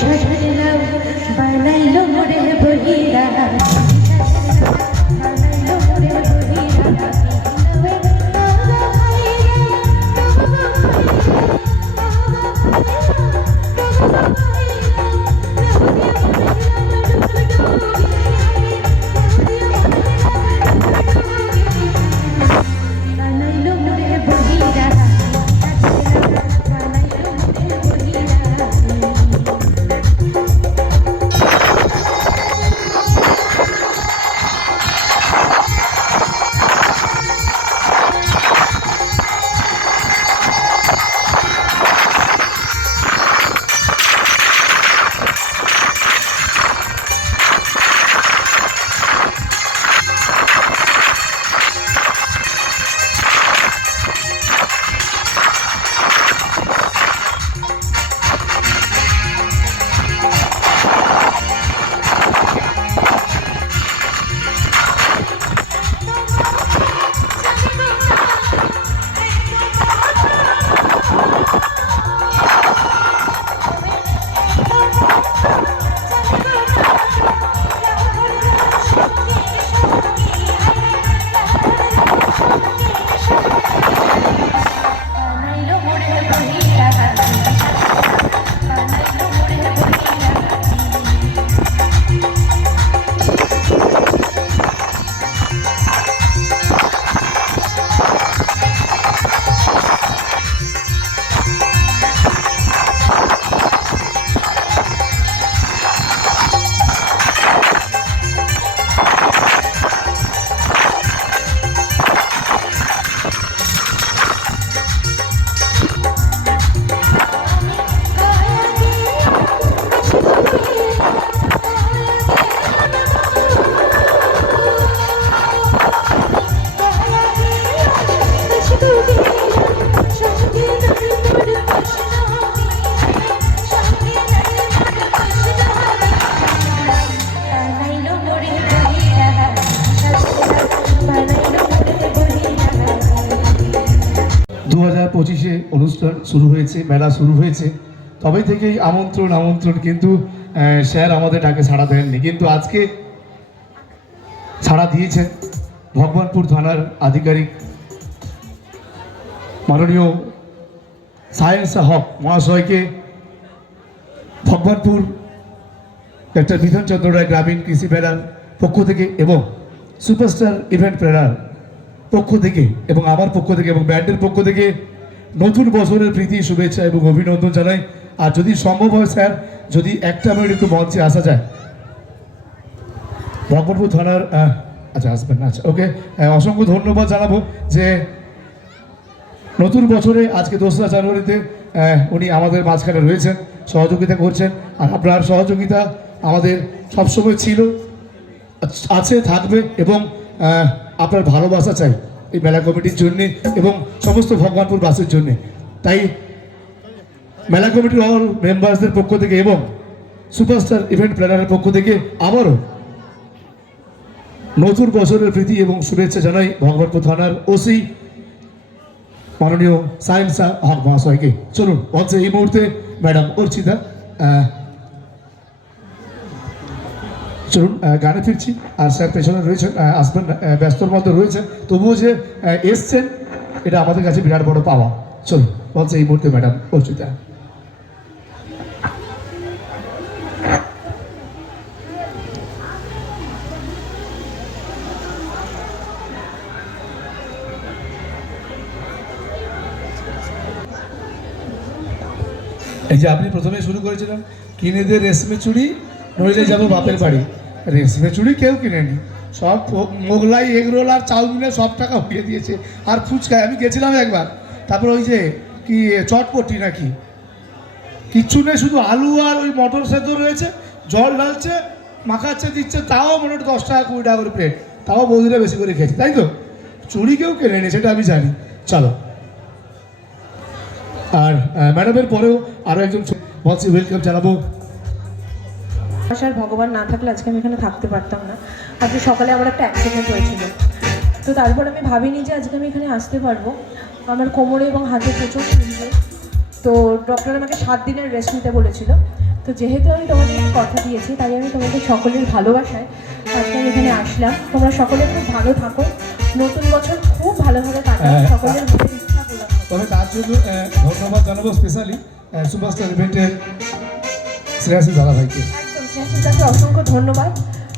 সাজলাম বানাইলো মোরে বহিরা বানাইলো মোরে বহিরা অনুষ্ঠান শুরু হয়েছে, মেলা শুরু হয়েছে, তবে থেকেই আমন্ত্রণ, কিন্তু স্যার আমাদের ডাকে সাড়া দেননি, কিন্তু আজকে সাড়া দিয়েছেন। ভগবানপুর থানার আধিকারিক মাননীয় সায়েন্স হক মহাশয়কে ভগবানপুর ডক্টর বিধানচন্দ্র রায় গ্রামীণ কৃষি মেলার পক্ষ থেকে এবং সুপারস্টার ইভেন্ট প্ল্যানার পক্ষ থেকে এবং আমার পক্ষ থেকে এবং ব্যান্ডের পক্ষ থেকে নতুন বছরের প্রীতি শুভেচ্ছা এবং অভিনন্দন জানাই। আর যদি সম্ভব হয় স্যার, যদি একটা মিনিট একটু মঞ্চে আসা যায়, ভগবানপুর থানার আচ্ছা আসবেন, আচ্ছা ওকে, অসংখ্য ধন্যবাদ জানাবো যে নতুন বছরে আজকে 2রা জানুয়ারিতে উনি আমাদের মাঝখানে রয়েছেন, সহযোগিতা করছেন। আর আপনার সহযোগিতা আমাদের সবসময় ছিল, আছে, থাকবে এবং আপনার ভালোবাসা চাই এই মেলা কমিটির জন্যে এবং সমস্ত ভগবানপুর বাসের জন্যে। তাই মেলা কমিটির অল মেম্বার্সদের পক্ষ থেকে এবং সুপারস্টার ইভেন্ট প্ল্যানারের পক্ষ থেকে আবারও নতুন বছরের প্রীতি এবং শুভেচ্ছা জানাই ভগবানপুর থানার ওসি মাননীয় সায়েন্স হক মহাশয়কে। চলুন মঞ্চে এই মুহূর্তে ম্যাডাম অর্চিতা, চলুন গানে ফিরছি। আর স্যার পেছনে রয়েছেন, আসবেন, ব্যস্তর মধ্যে রয়েছেন, তবুও যে এসছেন এটা আমাদের কাছে বিরাট বড় পাওয়া। চলুন মঞ্চে এই মুহূর্তে ম্যাডাম অর্চিতা। এই যে আপনি প্রথমে শুরু করেছিলেন, কিনে দে রেশমি চুড়ি নইলে যাবো বাপের বাড়ি। রেশমি চুড়ি কেউ কিনেনি, সব মোগলাই এগরোল আর চাউমিনে সব টাকা উঠিয়ে দিয়েছে। আর ফুচকায় আমি গেছিলাম একবার, তারপর ওই যে কি চটপটি নাকি কিচ্ছু নেই, শুধু আলু আর ওই মটর সেদ্ধ রয়েছে, জল ঢালছে, মাখাচ্ছে, দিচ্ছে, তাও মোটামুটি 10 টাকা 20 টাকা করে প্লেট, তাও বৌদিরা বেশি করে খেয়েছে, তাই তো? চুড়ি কেউ কেনেনি, সেটা আমি জানি। চলো, আর ম্যাডামের পরেও আরও একজন বলছি ওয়েলকাম জানাবো। আসার ভগবান না থাকলে আজকে আমি এখানে থাকতে পারতাম না। আজকে সকালে আমার একটা অ্যাক্সিডেন্ট হয়েছিল, তো তারপর আমি ভাবিনি যে আজকে আমি এখানে আসতে পারবো। আমার কোমরে এবং হাতে প্রচুর ইনজুরি, তো ডক্টর আমাকে 7 দিনের রেস্ট নিতে বলেছিল। তো যেহেতু আমি তোমাদের কথা দিয়েছি, তাই আমি তোমাদের সকলের ভালোবাসায় আজকে আমি এখানে আসলাম। তোমরা সকলে খুব ভালো থাকো, নতুন বছর খুব ভালোভাবে কাটাও, সকলের মনের ইচ্ছা পূরণ করো। তবে তার জন্য ধন্যবাদ জানাবো স্পেশালি সুপারস্টার ইভেন্টের শ্রেয়াসী দাদাভাইকে। একদম, স্নেহাশিস দাকে অসংখ্য ধন্যবাদ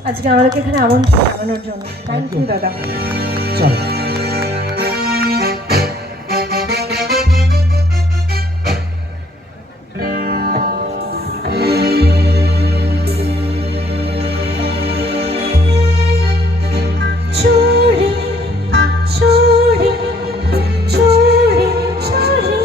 আজকে আমাদেরকে এখানে আমন্ত্রণ জানানোর জন্য। থ্যাংক ইউ দাদা। চলো। চুরি চুরি চুরি চুরি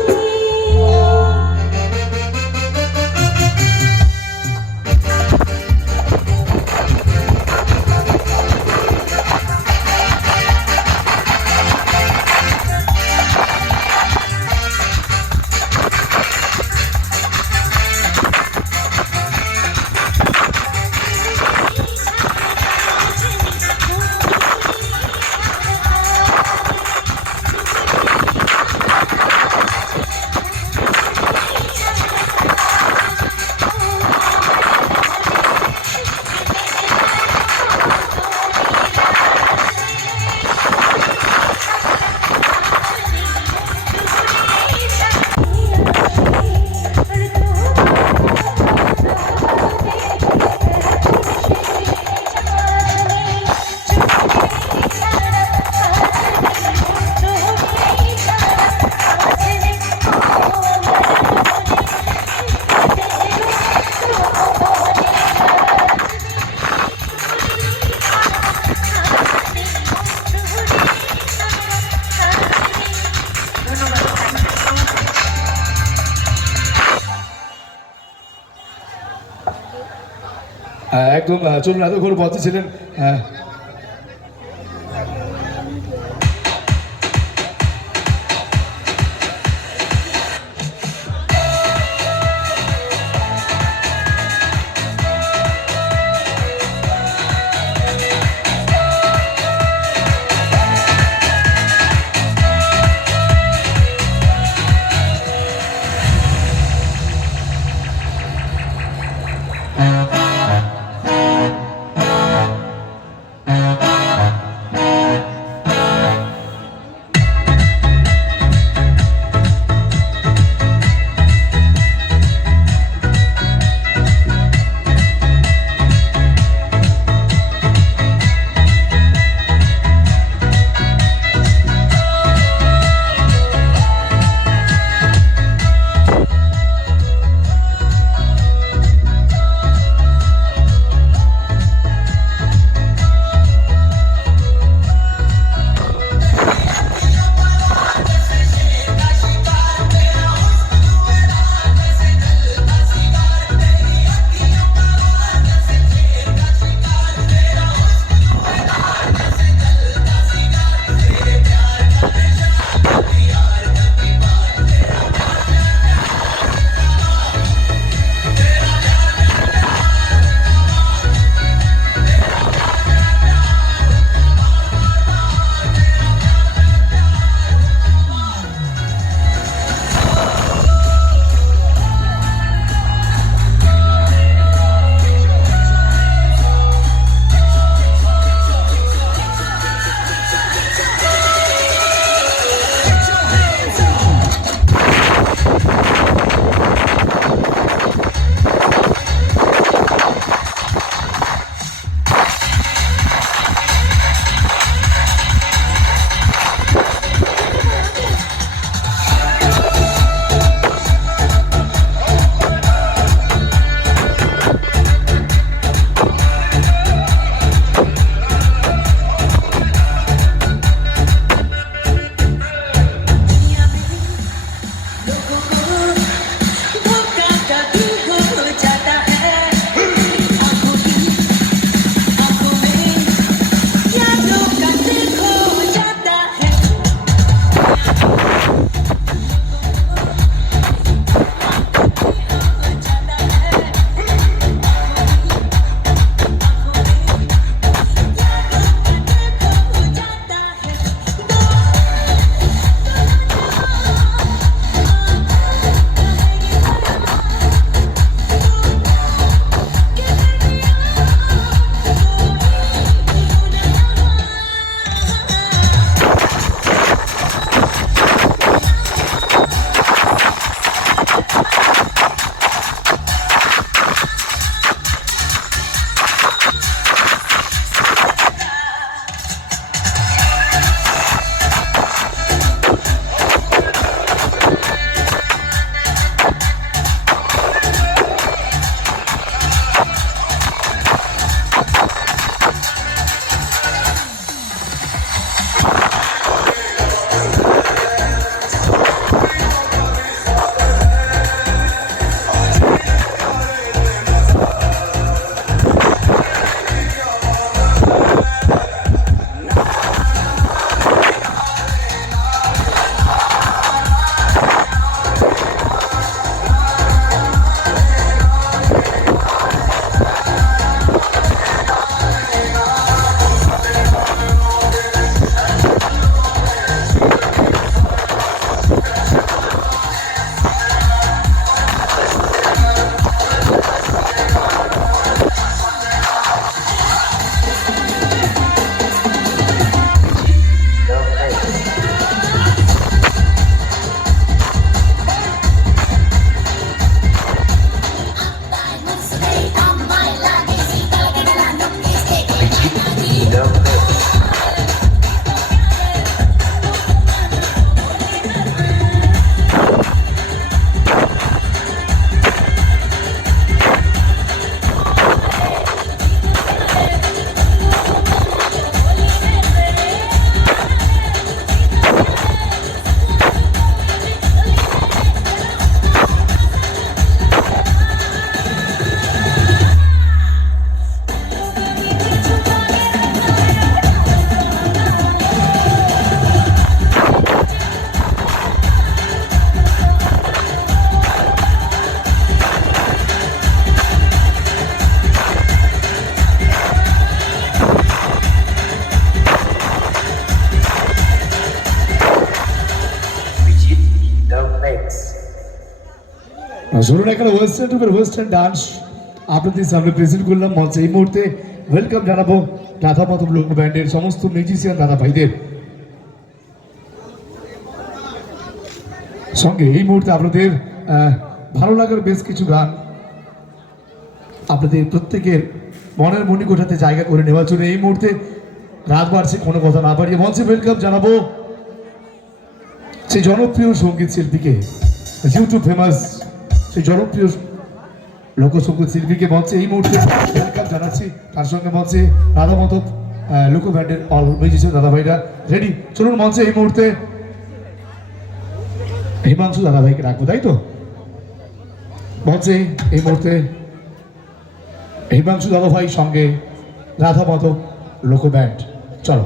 একদম চলুন, এতক্ষণ বলতে ছিলেন শুনুন এখানে ওয়েস্টার্ন টুপের ওয়েস্টার্ন ডান্স আপনাদের সামনে প্রেজেন্ট করলাম মঞ্চে। এই মুহূর্তে ওয়েলকাম জানাবো রাধা মাধব লোক ব্যান্ডের সমস্ত মিউজিশিয়ান দাদা ভাইদের সঙ্গে। এই মুহূর্তে আপনাদের ভালো লাগার বেশ কিছু গান আপনাদের প্রত্যেকের মনের মণিকোঠাতে জায়গা করে নেওয়ার জন্য এই মুহূর্তে রাত বাড়ছে কোনো কথা না বাড়িয়ে মঞ্চে ওয়েলকাম জানাবো সেই জনপ্রিয় সঙ্গীত শিল্পীকে, ইউটিউব ফেমাস সেই জনপ্রিয় লোকসঙ্গীত শিল্পীকে মঞ্চে এই মুহূর্তে ওয়েলকাম জানাচ্ছি। তার সঙ্গে মঞ্চে রাধা মাধব লোক ব্যান্ডের অল মিউজিশিয়ান দাদা ভাইরা রেডি। চলুন মঞ্চে এই মুহূর্তে হিমাংশু দাদা ভাইকে রাখবো, তাই তো মঞ্চে এই মুহূর্তে হিমাংশু দাদা ভাই সঙ্গে রাধা মাধব লোক ব্যান্ড। চলো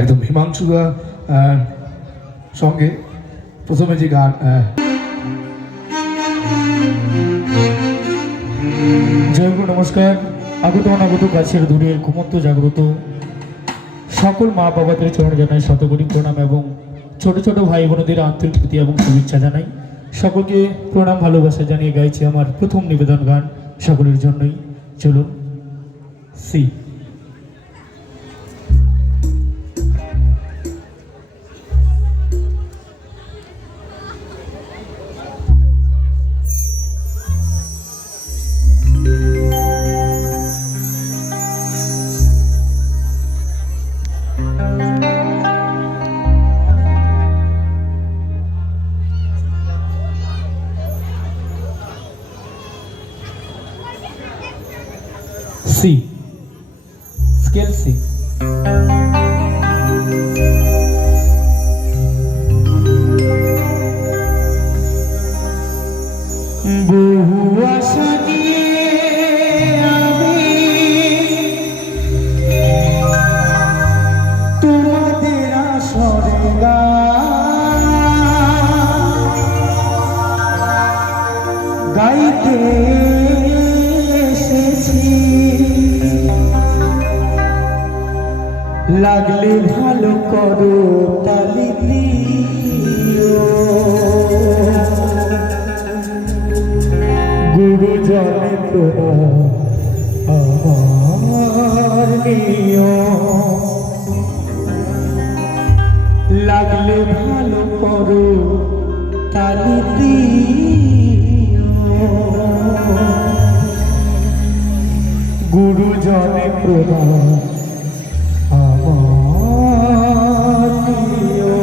একদম হিমাংশু সঙ্গে প্রথমে যে গান জয় গুরু নমস্কার। আগত অনাগত কাছের দূরের ঘুমন্ত জাগ্রত সকল মা বাবাদের চরণে জানাই শতকোটি প্রণাম এবং ছোট ছোট ভাই বোনদের আন্তরিক প্রীতি এবং শুভেচ্ছা জানাই। সকলকে প্রণাম ভালোবাসা জানিয়ে গাইছি আমার প্রথম নিবেদন গান সকলের জন্যই। চলুন সি সি স্কেল সি। বহু আশা নিয়ে আমি তোমাদের আসরে গাইতে এসেছি। লাগলে ভালো করো তালি দিও, গুরুজনে প্রণাম আমার নিও। লাগলে ভালো করো তালি দিও, গুরুজনে প্রণাম আমার নিও।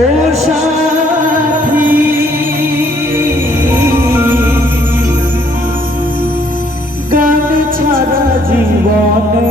ও সাথী গান ছাড়া জীবনে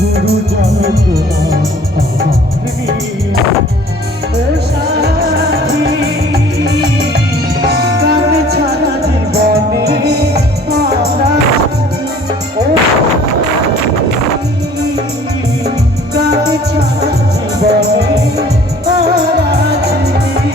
গুরু জন জীবনে আর আছে কি?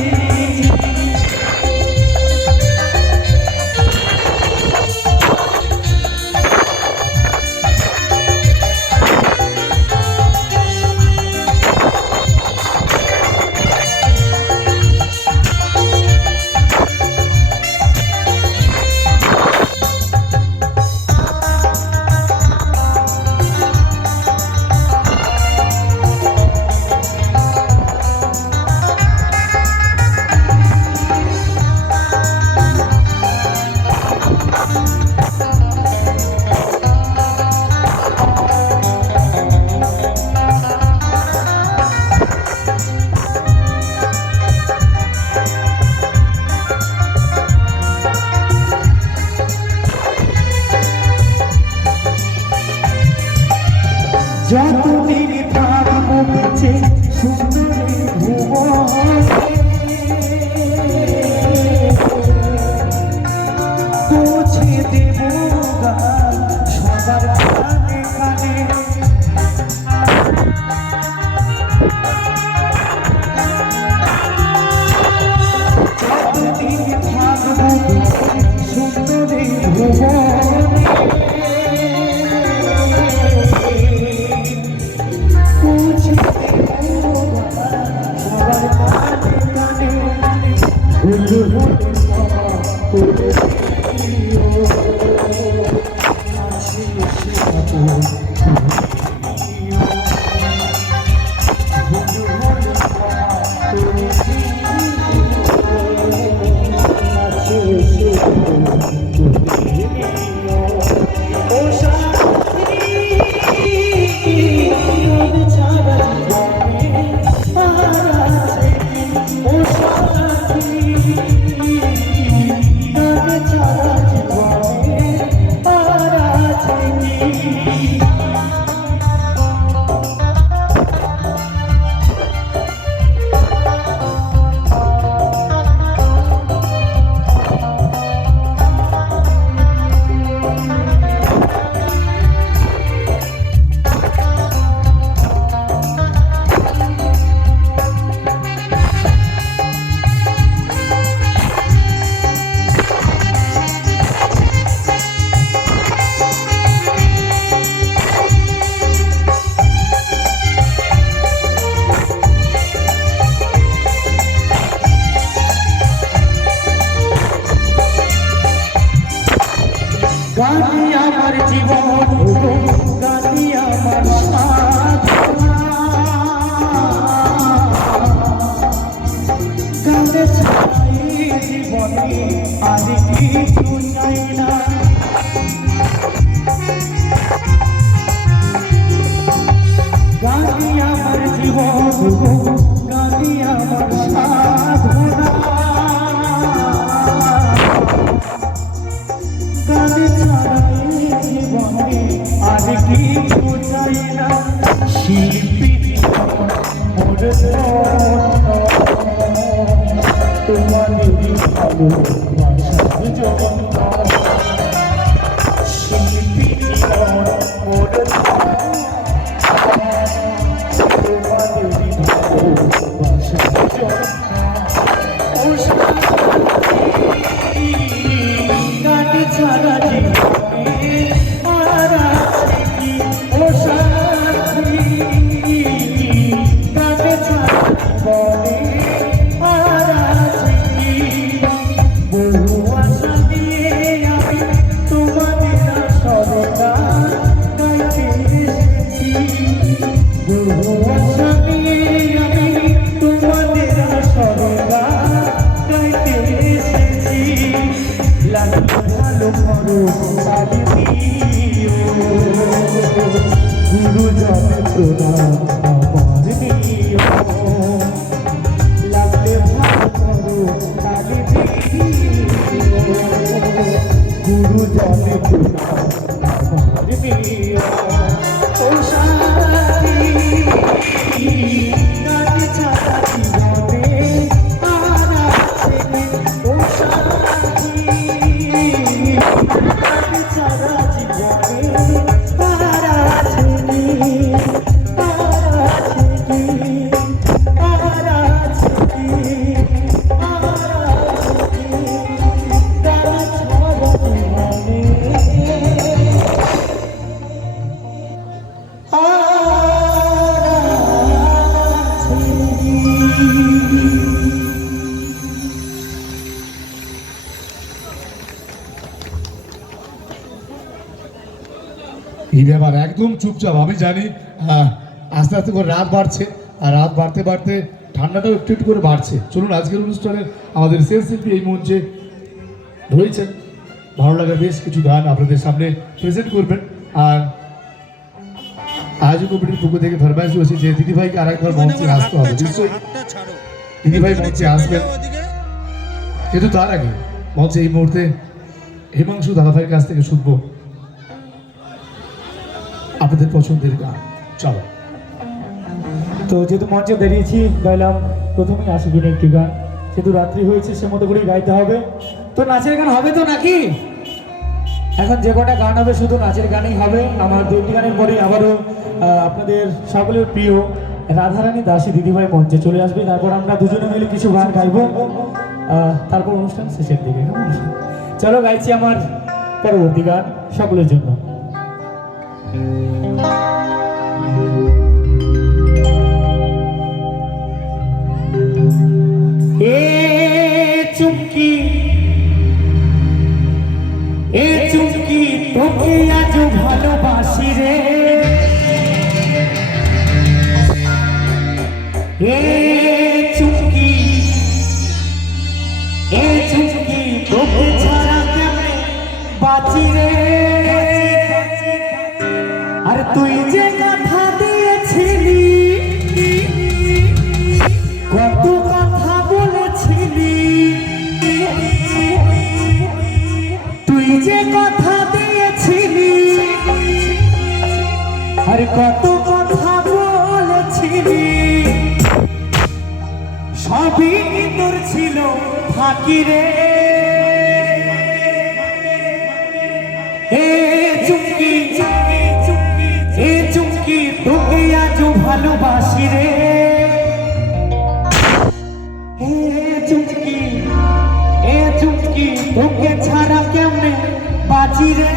যতদিন থাকবো বেঁচে সুন্দরী ভুবনে পৌঁছে দেব গান সবার কানে কানে। যতদিন থাকবো বেঁচে সুন্দরী ভুবনে গানি আমার জীবন গানি আমার সাধনা গানে ছাই জীবনে আর কিছু চাই না। গানি আমার জীবন গানি আমার সাধনা গানে ছাড়াই জীবনে আর কিছু চাই না। শিল্পী মোর তোমাদেরই ভালোবাসার জন্য শিল্পী মোর তোমাদেরই ভালোবাসার জন্য ছাড়া জীবনে আর আছে কি? ও সাথী গানে ছাড়া জীবনে আর আছে কি? বহু আশা দিয়ে আমি তোমাদের সরদা গাইতে এসেছি। বহু আশা দিয়ে আমি তোমাদের সরদা গাইতে এসেছি। লাগলো ভালো করো গুরুজন প্রণাম আমার দিও। লাগলে ভালো করো গুরুজন প্রণাম আমার দিও। ও সাথী গানে ছাড়া জীবনে আর আছে কি? ও সাথী গানে ছাড়া জীবনে আর আছে কি? আর এবার একদম চুপচাপ। আমি জানি আস্তে আস্তে করে রাত বাড়ছে, আর রাত বাড়তে বাড়তে ঠান্ডাটাও একটু একটু করে বাড়ছে। চলুন আজকের অনুষ্ঠানে আমাদের সেল শিল্পী এই মঞ্চে রয়েছেন, ভালো লাগা বেশ কিছু গান আপনাদের সামনে প্রেজেন্ট করবেন। আর আয়োজক কমিটির পক্ষ থেকে ফরমাইশ রয়েছে যে দিদিভাইকে আরেকবার মঞ্চে আসতে হবে। নিশ্চয়ই দিদিভাই মঞ্চে আসবেন, কিন্তু তার আগে মঞ্চে এই মুহূর্তে হিমাংশু দাদাভাইয়ের কাছ থেকে শুনবো আপনাদের পছন্দের গান। চলো। তো যেহেতু মঞ্চে বেরিয়েছি, গাইলাম প্রথমেই আশিকিনে একটি গান। যেহেতু রাত্রি হয়েছে সে মতো করেই গাইতে হবে। তো নাচের গান হবে তো নাকি? এখন যে কটা গান হবে শুধু নাচের গানই হবে। আমার দুটি গানের পরেই আবারও আপনাদের সকলের প্রিয় রাধারানী দাসী দিদিভাই মঞ্চে চলে আসবে। তারপর আমরা দুজনে মিলে কিছু গান গাইবো, তারপর অনুষ্ঠান শেষের দিকে। চলো গাইছি আমার পরবর্তী গান সকলের জন্য। এ চুমকি তোকে আজ ভালোবাসি রে, এ চুমকি তোকে ছাড়া কেমনে বাঁচি রে। আর তুই যে কথা দিয়েছিলি, কত কথা বলেছিলি, তুই যে কথা দিয়েছিলি, আর কত কথা বলেছিলি, সবই তোর ছিল ফাঁকি রে। এ চুমকি তোকে আজ ভালোবাসি রে, এ চুমকি তোকে ছাড়া কেমনে বাঁচি রে।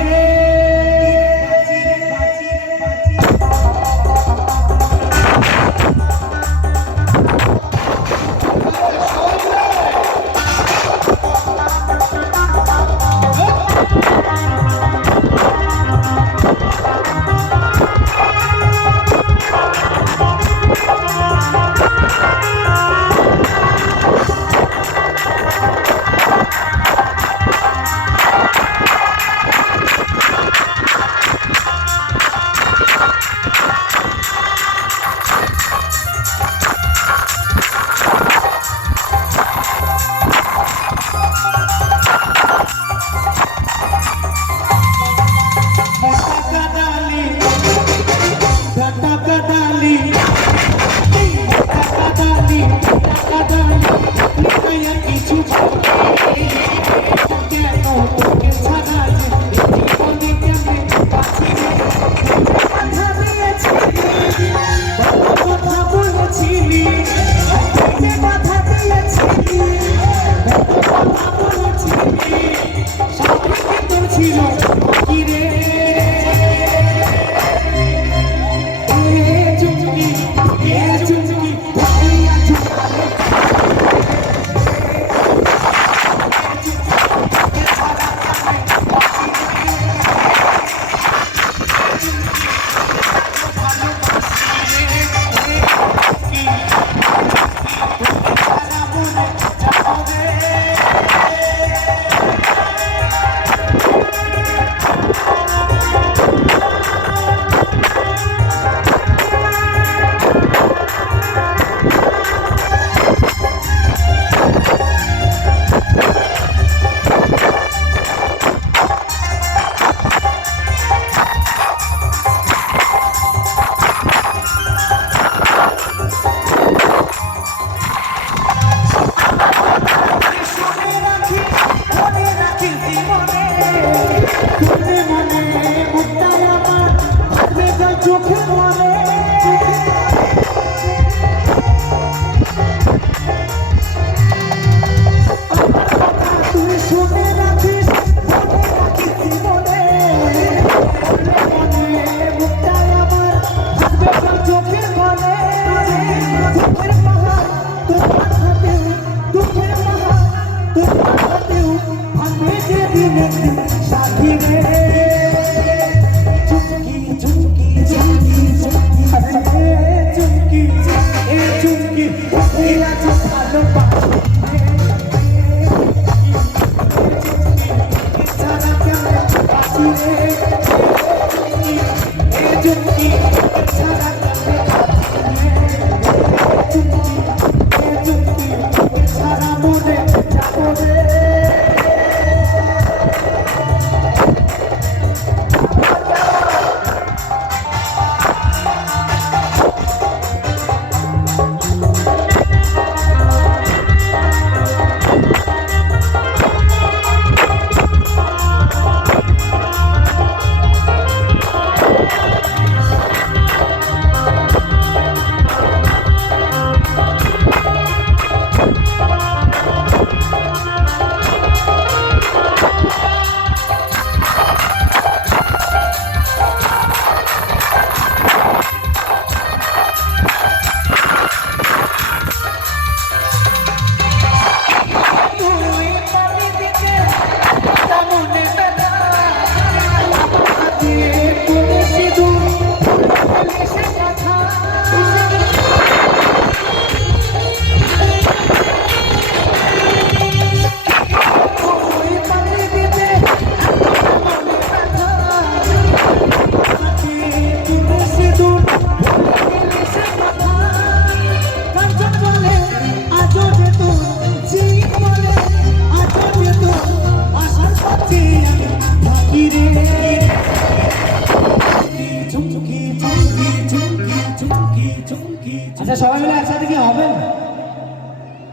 আচ্ছা সবাই মিলে একসাথে কি হবে?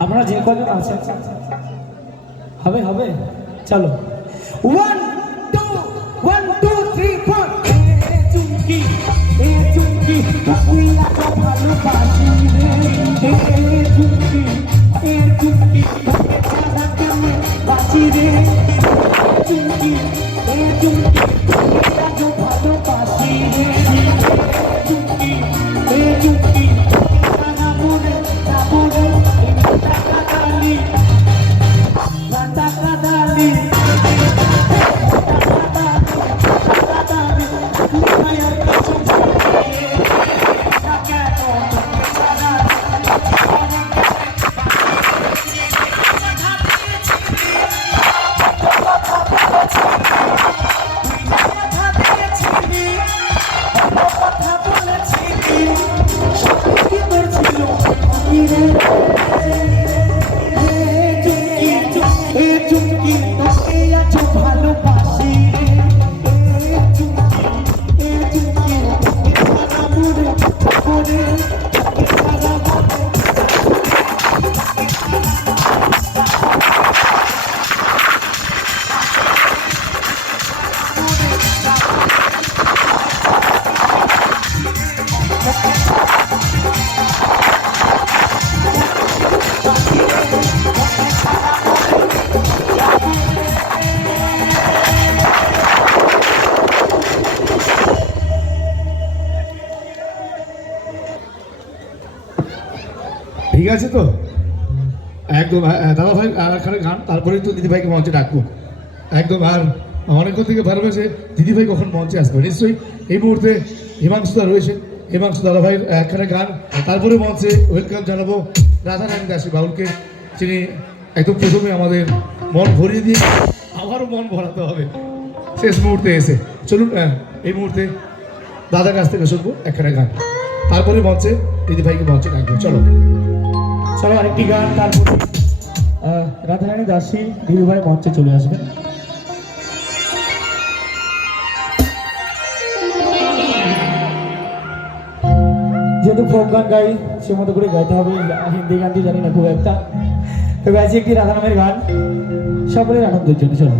আপনারা যে কজন আছেন হবে হবে চলো 1 2 1 2 3 4 এ চুমকি তুই এত ভালোবাসি রে এ চুমকি তোকে ছাড়া কেমনে বাঁচি রে চুমকি তোকে এত ভালোবাসি রে চুমকি ছাড়া মনে যাবরে কাদালি ঠিক আছে তো একদম দাদা ভাই আর এখানে গান তারপরে তো দিদিভাইকে মঞ্চে ডাকবো একদম। আর অনেকক্ষণ থেকে ভালোবেসে দিদিভাই কখন মঞ্চে আসবে নিশ্চয়ই এই মুহূর্তে হিমাংশুদা রয়েছে, হিমাংশু দাদা ভাইয়ের একখানে গান তারপরে মঞ্চে ওয়েলকাম জানাবো রাধারানী দাসী বাউলকে, যিনি একদম প্রথমে আমাদের মন ভরিয়ে দিয়ে আবারও মন ভরাতে হবে শেষ মুহূর্তে এসে। চলুন এই মুহূর্তে দাদার কাছ থেকে শুনবো একখানে গান, তারপরে মঞ্চে দিদিভাইকে মঞ্চে ডাকবো। চলো চলো আরেকটি গান, তারপর রাধারানী দাসী দিদিভাই মঞ্চে চলে আসবেন। যেহেতু ফোক গান গাই সে মতো করে গাইতে হবে, হিন্দি গান তো জানি না খুব একটা, তবে আছে একটি রাধা নামের গান সকলের আনন্দের জন্য। চলো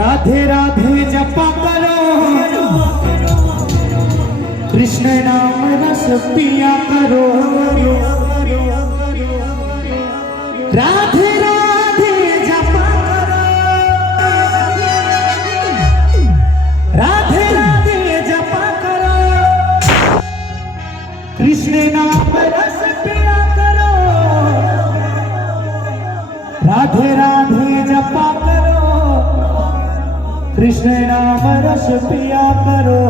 राधे राधे जपा करो कृष्ण नाम रस पिया करो, राधे राधे जपा करो, राधे राधे जपा करो, कृष्ण नाम रस पिया करो, राधे राधे जपा करो, कृष्ण नाम रस पिया करो।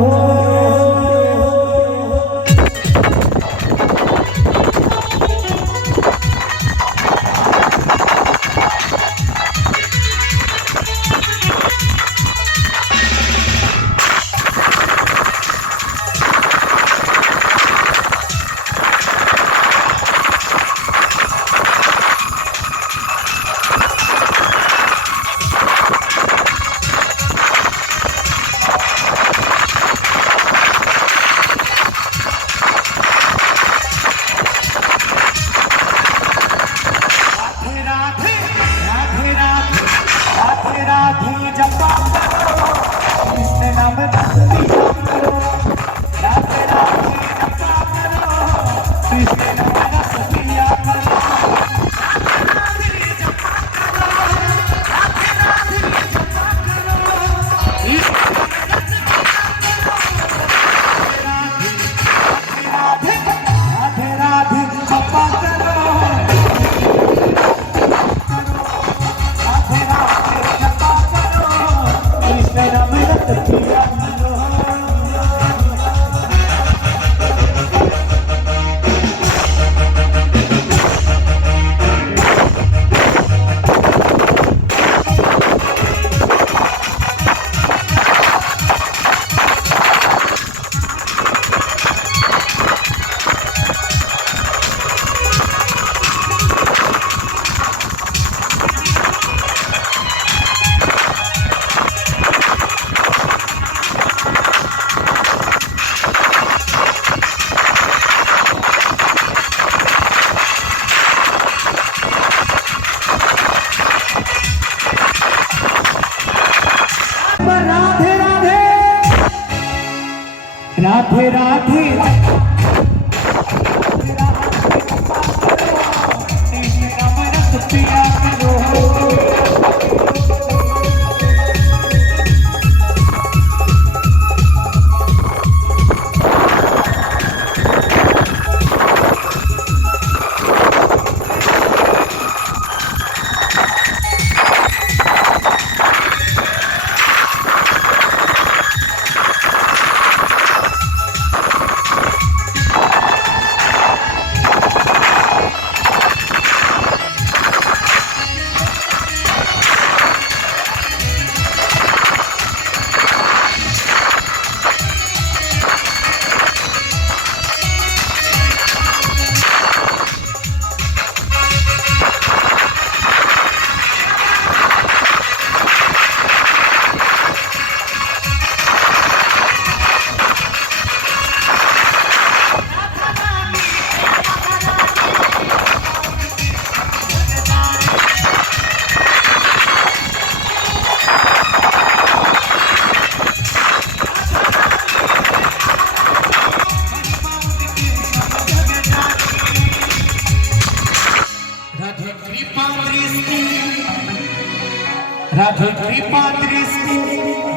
রাধে রাধে कृष्ण नाम रस पिया करो राधे कृपा दृष्टि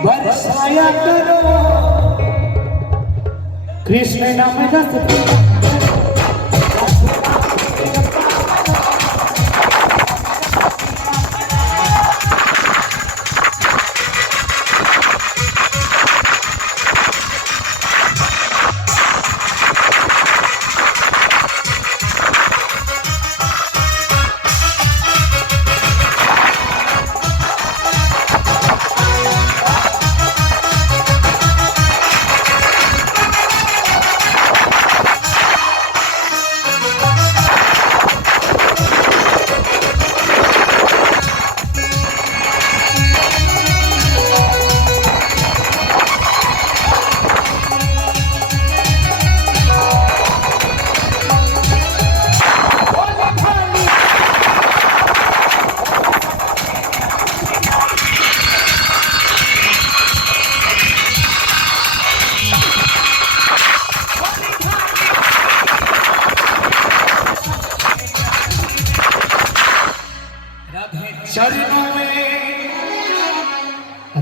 बरसाया करो कृष्ण नाम रस पिया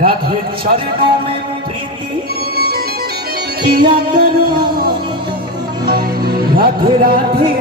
राधे चरणों में प्रीति किया करो राधे राधे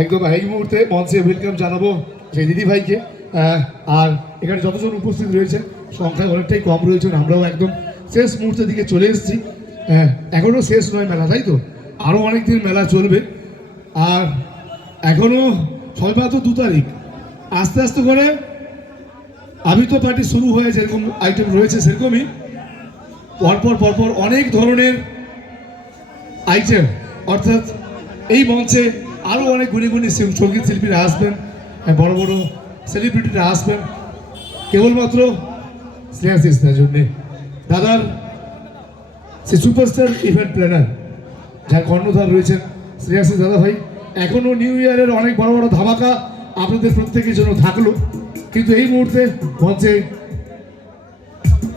একদম এই মুহূর্তে মঞ্চে ওয়েলকাম জানাবো সেই দিদি ভাইকে। আর এখানে যতজন উপস্থিত রয়েছেন সংখ্যায় অনেকটাই কম রয়েছেন, আমরাও একদম শেষ মুহূর্তের দিকে চলে এসেছি। এখনও শেষ নয় মেলা, তাই তো আরও অনেক দিন মেলা চলবে। আর এখনও সবেমাত্র 2 তারিখ, আস্তে আস্তে করে আবিত পার্টি শুরু হয়ে যেরকম আইটেম রয়েছে সেরকমই পরপর অনেক ধরনের আইটেম, অর্থাৎ এই মঞ্চে আরও অনেক গুণী সঙ্গীত শিল্পীরা আসবেন, বড় বড় সেলিব্রিটিরা আসবেন কেবলমাত্র শ্রেয়াশিসদের জন্যে। দাদার সে সুপারস্টার ইভেন্ট প্ল্যানার যার কর্ণধার রয়েছেন শ্রেয়াশিস দাদা ভাই। এখনও নিউ ইয়ারের অনেক বড় বড় ধামাকা আপনাদের প্রত্যেকের জন্য থাকলো, কিন্তু এই মুহূর্তে মঞ্চে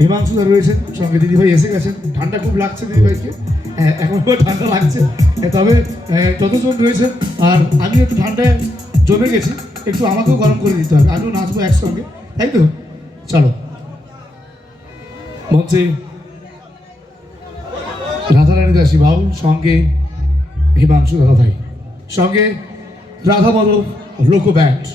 হিমাংশুদা রয়েছেন, সঙ্গে দিদিভাই এসে গেছেন। ঠান্ডা খুব লাগছে দিদিভাইকে, এখন ঠান্ডা লাগছে, তবে যতজন রয়েছে আর আমি একটু ঠান্ডায় জমে গেছি, একটু আমাকেও গরম করে দিতে হবে, আমিও নাচবো একসঙ্গে, তাই তো? চলো মঞ্চে রাধারানী দাসী বাবু, সঙ্গে হিমাংশু দাদা ভাই, সঙ্গে রাধা মাধব লোকো ব্যান্ড।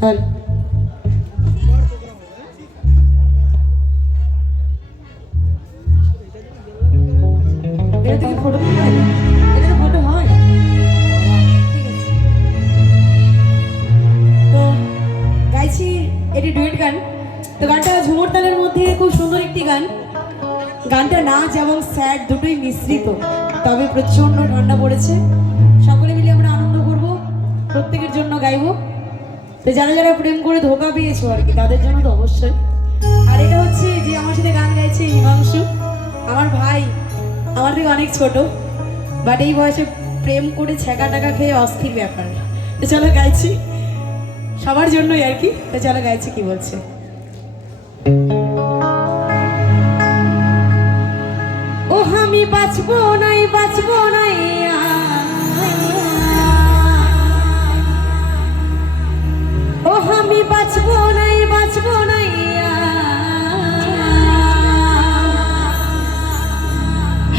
হ্যালো, এটা থেকে ফটো তুলতে হয়? এটা তো ফটো হয়। ঠিক আছে, তো গাইছি এটি ডুয়েট গান। তো গানটা ঝুমুর তালের মধ্যে খুব সুন্দর একটি গান। গানটা নাচ এবং স্যাড দুটোই মিশ্রিত, তবে প্রচণ্ড ঠান্ডা পড়েছে। সকলে মিলে আমরা আনন্দ করব, প্রত্যেকের জন্য গাইবো। তো যারা যারা প্রেম করে ধোকা পেয়েছো আর কি, তাদের জন্য তো অবশ্যই। আর এটা হচ্ছে যে আমার সাথে গান গাইছে হিমাংশু, আমার ভাই, আমার থেকে অনেক ছোট, বাট এই বয়সে প্রেম করে ছ্যাঁকা টাকা খেয়ে অস্থির ব্যাপার। তো চলো গাইছি সবার জন্যই আর কি। তো চলো গাইছি, কি বলছে। ও আমি বাঁচবো নাই, বাঁচবো নাই, ও আমি বাঁচবো নাই, বাঁচবো নাই,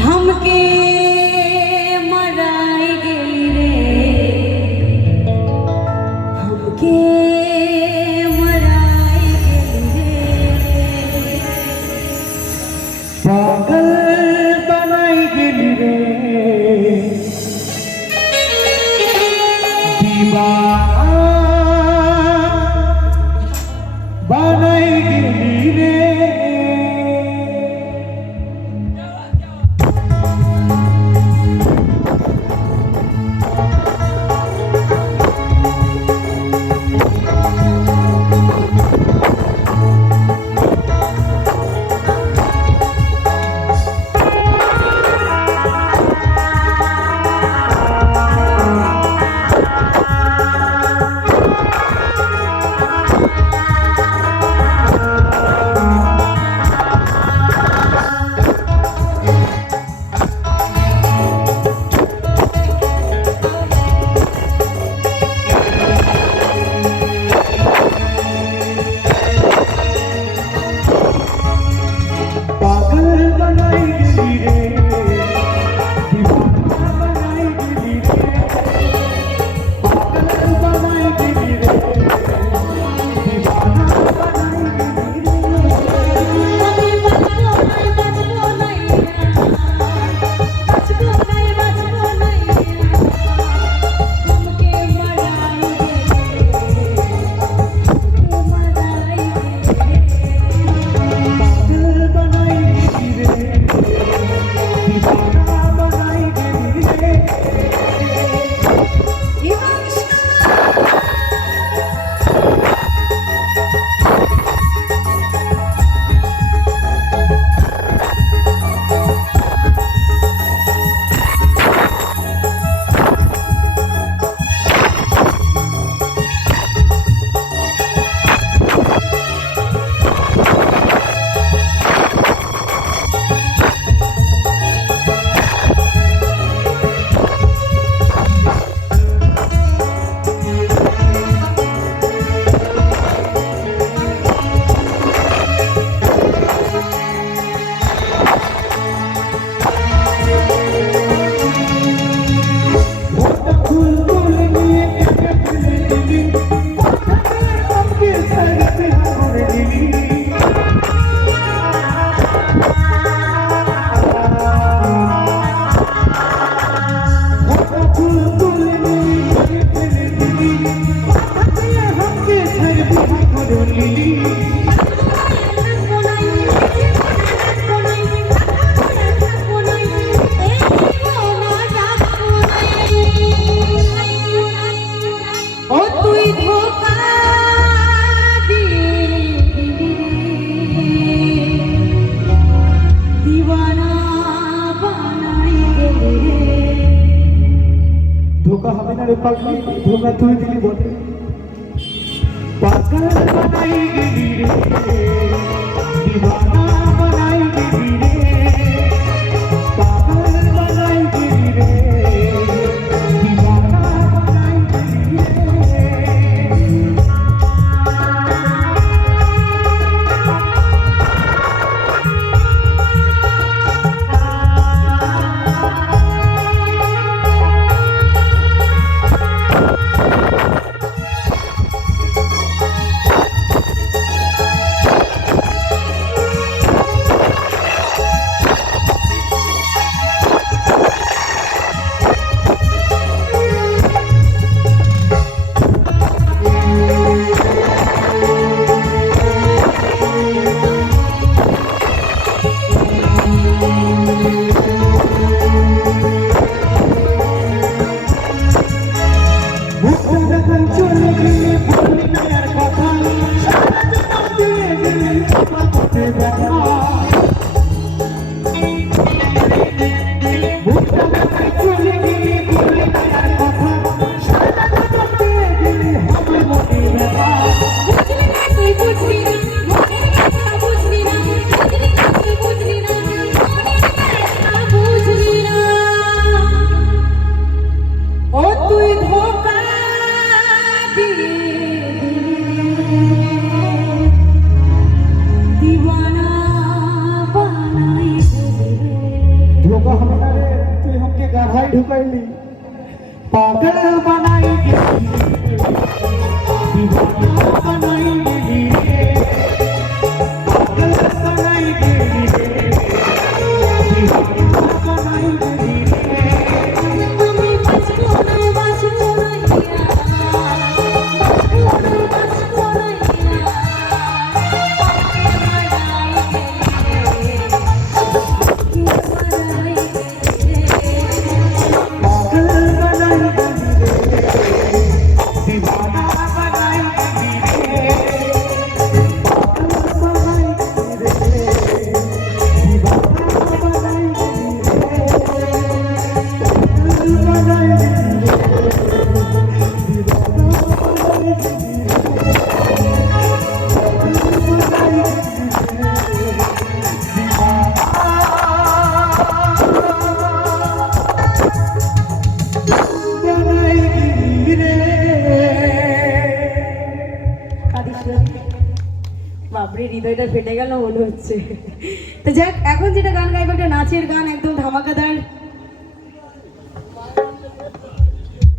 हमके मराई गेली रे, हमके मराई गेली रे, पागल बनाई गेली रे, दीवाना बनाई गेली रे। धोखा हमें ना रे पागल, धोखा तू ही दिली बोले। पागल बनाई गेली रे, दीवाना बनाई गेली रे, पागल बनाई गेली रे, दीवाना बनाई गेली रे। বাপরে, হৃদয়টা ফেটে গেল মনে হচ্ছে। তো যাক, এখন যেটা গান গাইবো একটা নাচের গান, একদম ধামাকাদার।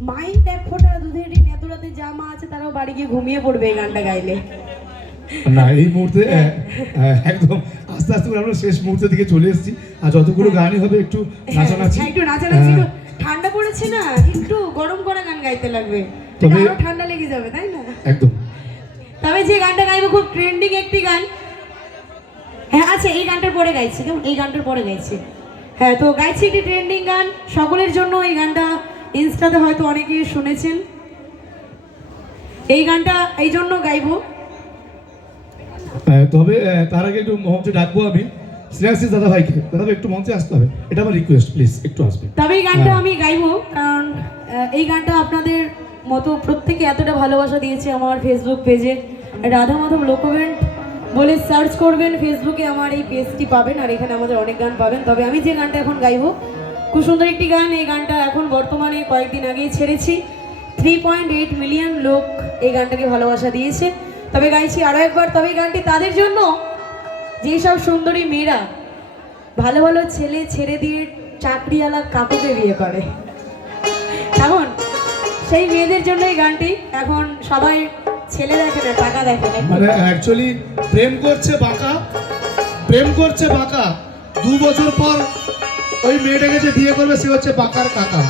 মাইন্ড এক ফোঁটা দুধের এত রাতে যা মা আছে তারাও বাড়ি গিয়ে ঘুমিয়ে পড়বে এই গানটা গাইলে। না, এই মুহূর্তে একদম আস্তে আস্তে করে আমরা শেষ মুহূর্তের দিকে চলে এসেছি। আর যতগুলো গানই হবে একটু নাচানাচি, হ্যাঁ, একটু নাচানাচি। একটু ঠান্ডা পড়েছে না, একটু গরম করা গান গাইতে লাগবে, তবে- আরো ঠান্ডা লেগে যাবে, তাই না? একদম। তবে যে গানটা গাইবো খুব ট্রেন্ডিং একটি গান। হ্যাঁ, আচ্ছা, এই গানটার পরে গাইছি, কেমন? এই গানটার পরে গাইছি। হ্যাঁ, তো গাইছি একটি ট্রেন্ডিং গান সকলের জন্য। এই গানটা ইনস্টাতে হয়তো অনেকেই শুনেছেন। এই গানটা এই জন্য গাইবো। তবে তার আগে একটু মঞ্চে ডাকবো আমি শ্রেয়াশিস দাদা ভাইকে। দাদা ভাই একটু মঞ্চে আসতে হবে, এটা আমার রিকোয়েস্ট, প্লিজ একটু আসবে। তবে এই গানটা হ্যাঁ। আমি গাইবো কারণ এই গানটা আপনাদের মতো প্রত্যেকে এতটা ভালোবাসা দিয়েছে। আমার ফেসবুক পেজে রাধা মাধব লোকব্যান্ড বলে সার্চ করবেন, ফেসবুকে আমার এই পেজটি পাবেন, আর এখানে আমাদের অনেক গান পাবেন। তবে আমি যে গানটা এখন গাইবো খুব সুন্দর একটি গান। এই গানটা এখন বর্তমানে কয়েকদিন আগেই ছেড়েছি। 3.8 মিলিয়ন লোক এই গানটাকে ভালোবাসা দিয়েছে। তবে গাইছি আরও একবার। তবে এই গানটি তাদের জন্য যেসব সুন্দরী মেয়েরা ভালো ভালো ছেলে ছেড়ে দিয়ে চাকরিওয়ালা কাকুকে বিয়ে করে, এখন সেই মেয়েদের জন্য এই গানটি। এখন সবাই ছেলে দেখে না, টাকা দেখে না। মানে অ্যাকচুয়ালি প্রেম করছে বাঁকা, 2 বছর পর ওই মেয়েটাকে যে বিয়ে করবে সে হচ্ছে বাঁকার কাকা।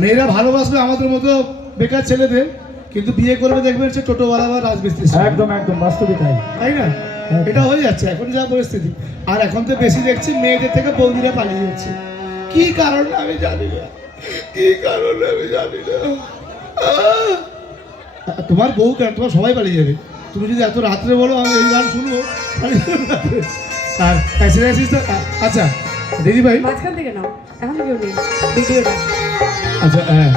মেয়েরা ভালোবাসবে আমাদের মতো বেকার ছেলেদের, কিন্তু বিয়ে করবে দেখবেন সে টোটোওয়ালা বা রাজমিস্ত্রি, একদম একদম বাস্তবিক তাই। তাই না? এটা হয়ে যাচ্ছে এখন যা পরিস্থিতি। আর এখন তো বেশি দেখছি মেয়েদের থেকে বৌদিরা পালিয়ে যাচ্ছে। কি কারণ আমি জানি না, কি কারণ আমি জানি না। তোমার বউ কেন, তোমার সবাই পালিয়ে যাবে। তুমি যদি এত রাত্রে বলো আমি এই গান শুনবো, আর আচ্ছা দিদি ভাই, মাঝখান থেকে নাও, এখন কেউ নেই ভিডিওটা। আচ্ছা হ্যাঁ,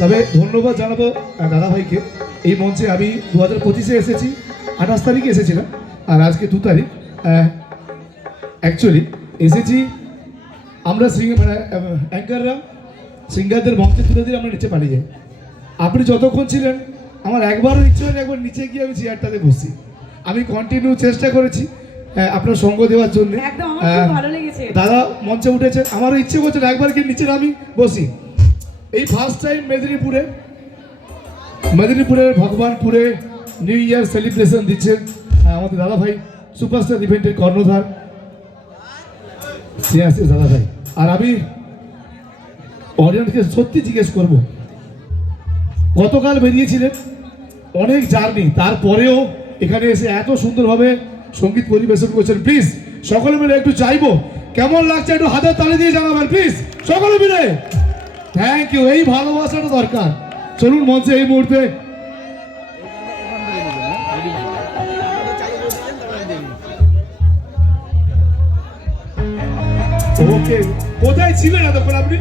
তবে ধন্যবাদ জানাবো দাদা ভাইকে। এই মঞ্চে আমি 2025-এ এসেছি, 28 তারিখে এসেছিলাম, আর আজকে 2 তারিখ। অ্যাকচুয়ালি এসেছি আমরা মানে অ্যাঙ্কাররা সিঙ্গারদের মঞ্চে তুলে দিয়ে আমরা নিচে পালিয়ে যাই। আপনি যতক্ষণ ছিলেন আমার একবারও ইচ্ছে হয়নি একবার নিচে গিয়ে আমি চেয়ারটাতে বসি। আমি কন্টিনিউ চেষ্টা করেছি আপনার সঙ্গ দেওয়ার জন্য। একদম আমার খুব ভালো লেগেছে। দাদা মঞ্চে উঠেছেন, আমারও ইচ্ছে করছে না একবার গিয়ে নিচে আমি বসি। এই ফার্স্ট টাইম মেদিনীপুরের ভগবানপুরে নিউ ইয়ার সেলিব্রেশন দিচ্ছেন আমাদের দাদা ভাই, সুপারস্টার ইভেন্টের কর্ণধার শ্রেয়াশিস দাদা ভাই। আর আমি অডিয়েন্সকে সত্যি জিজ্ঞেস করব, গতকাল বেরিয়েছিলেন অনেক জার্নি, তারপরেও এখানে এসে এত সুন্দরভাবে সঙ্গীত পরিবেশন করছেন। প্লিজ সকলে মিলে একটু চাইবো কেমন লাগছে, একটু হাতের তালি দিয়ে জানাবেন প্লিজ সকলে মিলে। থ্যাংক ইউ, এই ভালোবাসাটা দরকার। চলুন মঞ্চে এই মুহূর্তে ওকে। কোথায় ছিলেন এতক্ষণ আপনি?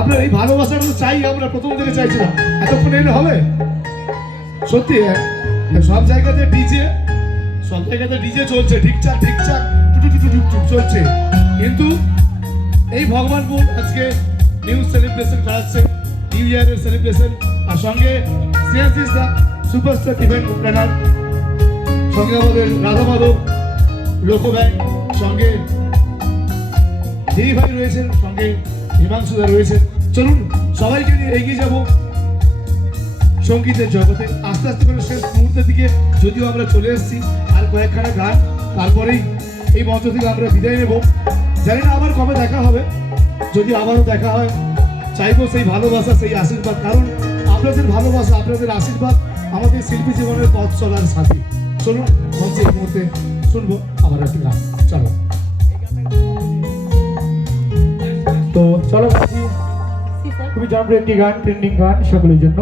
আপনার এই ভালোবাসাটা তো চাই, আমরা প্রথম থেকে চাইছিলাম, এতক্ষণ এলে হবে? সত্যি সব জায়গাতে ডিজে চলছে, ঠিকঠাক টুক চলছে, কিন্তু এই ভগবানপুর আজকে নিউ সেলিব্রেশন করাচ্ছে, নিউ ইয়ারের সেলিব্রেশন। আর সঙ্গে শ্রেয়াশিস দা সুপারস্টার ইভেন্ট প্ল্যানার, সঙ্গে আমাদের রাধা মাধব লোকব্যান্ড, সঙ্গে দিদি ভাই রয়েছেন, সঙ্গে হিমাংশুদা রয়েছেন। চলুন সবাইকে নিয়ে এগিয়ে যাব। সঙ্গীতের জগতে আস্তে আস্তে করে শেষ মুহূর্তের দিকে যদিও আমরা চলে এসেছি, আর কয়েকখানা গান তারপরেই এই মঞ্চ থেকে আমরা বিদায় নেব। জানি না আবার কবে দেখা হবে, যদি আবারও দেখা হয় চাইবো সেই ভালোবাসা, সেই আশীর্বাদ, কারণ আপনাদের ভালোবাসা, আপনাদের আশীর্বাদ আমাদের শিল্পী জীবনের পথ চলার সাথী। চলুন মঞ্চে এই মুহূর্তে শুনবো আবার একটি গান। চলো। তো চলো বাজি, খুবই জনপ্রিয় একটি গান, ট্রেন্ডিং গান সকলের জন্য।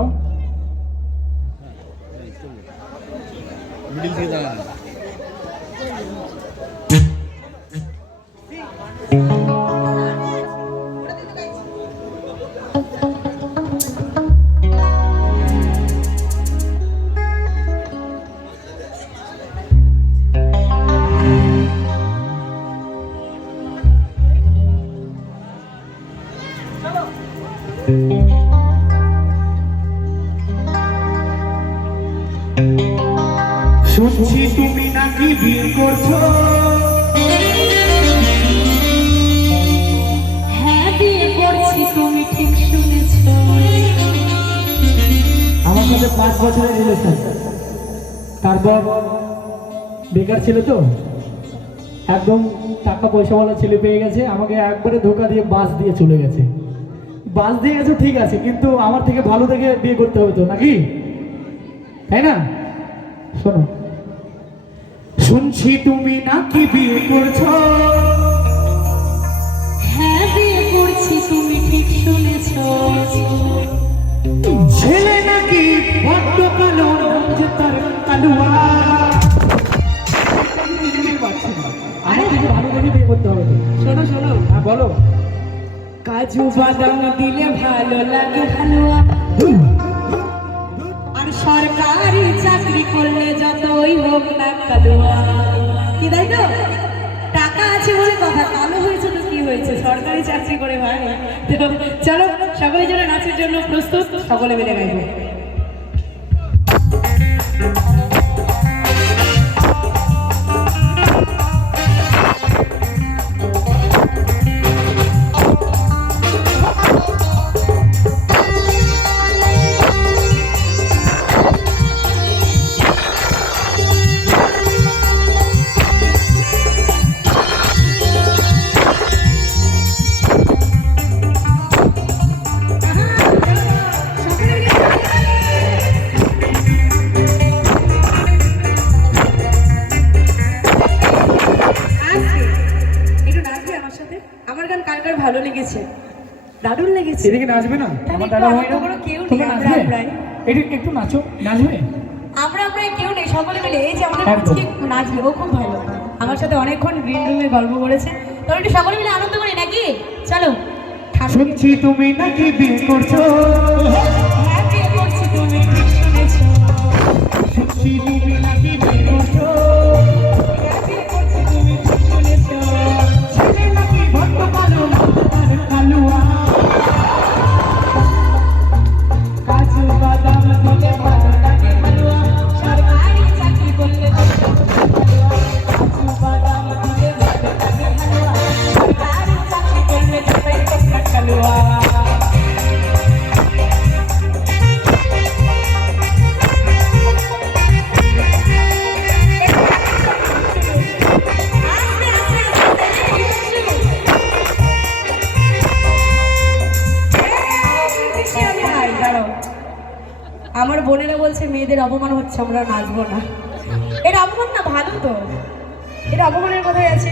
শুনছি তুমি নাকি বিয়ে করছো, হ্যাঁ বিয়ে করছি, তুমি ঠিক শুনেছ। আমার সাথে 5 বছরের রিলেশন, তারপর বেকার ছিল তো, একদম টাকা পয়সাওয়ালা ছেলে পেয়ে গেছে, আমাকে একবারে ধোকা দিয়ে বাস দিয়ে চলে গেছে। বাস দিয়ে গেছে ঠিক আছে, কিন্তু আমার থেকে ভালো দেখে বিয়ে করতে হবে তো নাকি, তাই না? শোনো, শুনছি তুমি নাকি বিয়ে করছো, হ্যাঁ বিয়ে করছি, তুমি ঠিক শুনেছ। ছেলে নাকি বড্ড কালো, যে তার কালুয়া। আমার থেকে ভালো দেখে বিয়ে করতে হবে তো। শোনো শোনো, হ্যাঁ বলো। কাজু বাদাম দিলে ভালো লাগে হালুয়া, আর সরকারি চাকরি করলে যতই হোক না কালুয়া। কি তাই তো? টাকা আছে বলে কথা, কালো হয়েছে তো কি হয়েছে, সরকারি চাকরি করে ভাই। তো চলো সকলের জন্য নাচের জন্য প্রস্তুত, সকলে মিলে গাইবো। ভালো লেগেছে, দারুণ লেগেছে। এদিকে নাচবে না? আমার দাদা হয় না, কেউ নেই, তোমরা আমরা নাচবে? আমরাই। একটু নাচো, নাচবে? আমরা কেউ নেই, সকলে মিলে এই যে আমাদের একদম। আজকে নাচবে, ও খুব ভালো, আমার সাথে অনেকক্ষণ গ্রিন রুমে গল্প করেছে। তো একটু সকলে মিলে আনন্দ করি নাকি? চলো। শুনছি তুমি নাকি বিয়ে করছো, হ্যাঁ বিয়ে করছি, তুমি ঠিক শুনেছো। শুনছি তুমি নাকি বিয়ে করছো, হ্যাঁ বিয়ে করছি, তুমি ঠিক শুনেছো। ছেলে নাকি বড্ড কালো, তার কালুয়া। কাজু বাদাম দিলে ভালো লাগে হালুয়া, সরকারি চাকরি করলে যতই হোক না কালুয়া। কাজু বাদাম দিলে ভালো লাগে হালুয়া, সরকারি চাকরি করলে যতই হোক না কালুয়া। আমার বোনেরা বলছে মেয়েদের অপমান হচ্ছে, আমরা নাচবো না। এটা অপমান না, ভালো তো, এটা অপমানের কথাই আছে,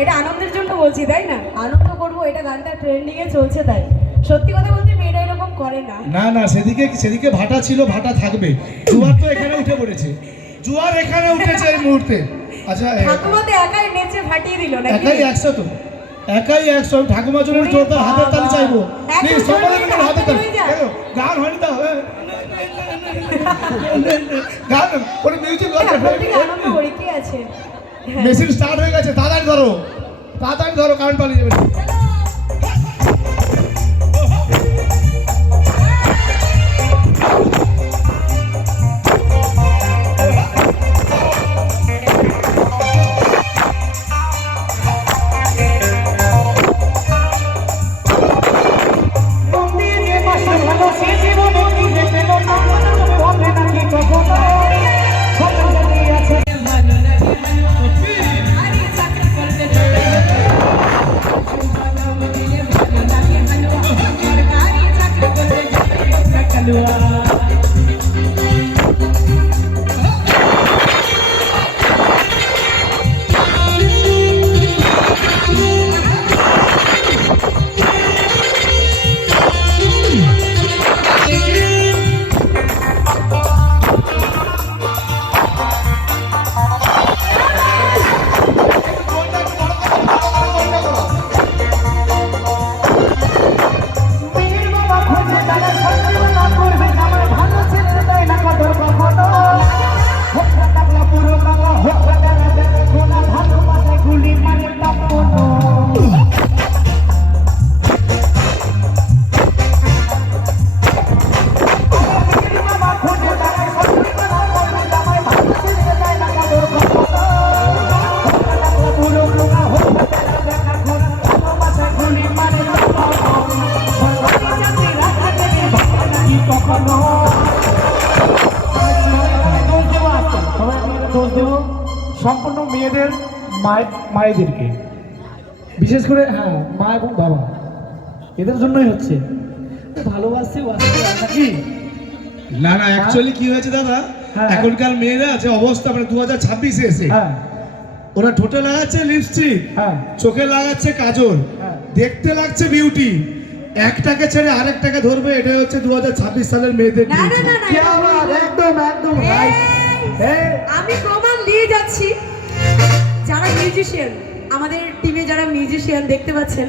এটা আনন্দের জন্য বলছি, তাই না? আনন্দ করবো, এটা গানটা ট্রেন্ডিং এ চলছে তাই। সত্যি কথা বলতে মেয়েরা এরকম করে না। না না, সেদিকে ভাটা ছিল, ভাটা থাকবে। জুয়ার তো এখানে উঠে পড়েছে, জুয়ার এখানে উঠেছে এই মুহূর্তে। আচ্ছা ঠাকুমা তো একাই নেচে ফাটিয়ে দিল নাকি? একাই 100 তো, একাই 100। ঠাকুমা জনের জোরদার হাতের তালি চাইবো, প্লিজ সকলে মিলে হাতের তালি। দেখো গান হয়নি তো, গান ওরে মিউজিক এখন থেকে আনন্দ করি, কি আছে? মেশিন স্টার্ট হয়ে গেছে, তাড়াতাড়ি ধরো কারেন্ট পালিয়ে যাবে। মন্দিরে বসে ভালো সে জীবনে কি দেখে না, সম্পূর্ণ মেয়েদের মায়েদেরকে, বিশেষ করে হ্যাঁ মা এবং বাবা, এদের জন্যই হচ্ছে। ভালোবাসছে নাকি? না না, অ্যাকচুয়ালি কি হয়েছে দাদা, হ্যাঁ। এখনকার মেয়েরা যে অবস্থা, মানে 2026-এ এসে হ্যাঁ ওরা ঠোঁটে লাগাচ্ছে লিপস্টিক, হ্যাঁ চোখে লাগাচ্ছে কাজল, হ্যাঁ। দেখতে লাগছে বিউটি, একটাকে ছেড়ে আরেকটাকে ধরবে, এটাই হচ্ছে 2026 সালের মেয়েদের না না beauty। না না, কি আবার একদম একদম রাইট। হ্যাঁ আমি প্রমাণ দিয়ে যাচ্ছি। যারা মিউজিশিয়ান, আমাদের টিমে যারা মিউজিশিয়ান দেখতে পাচ্ছেন,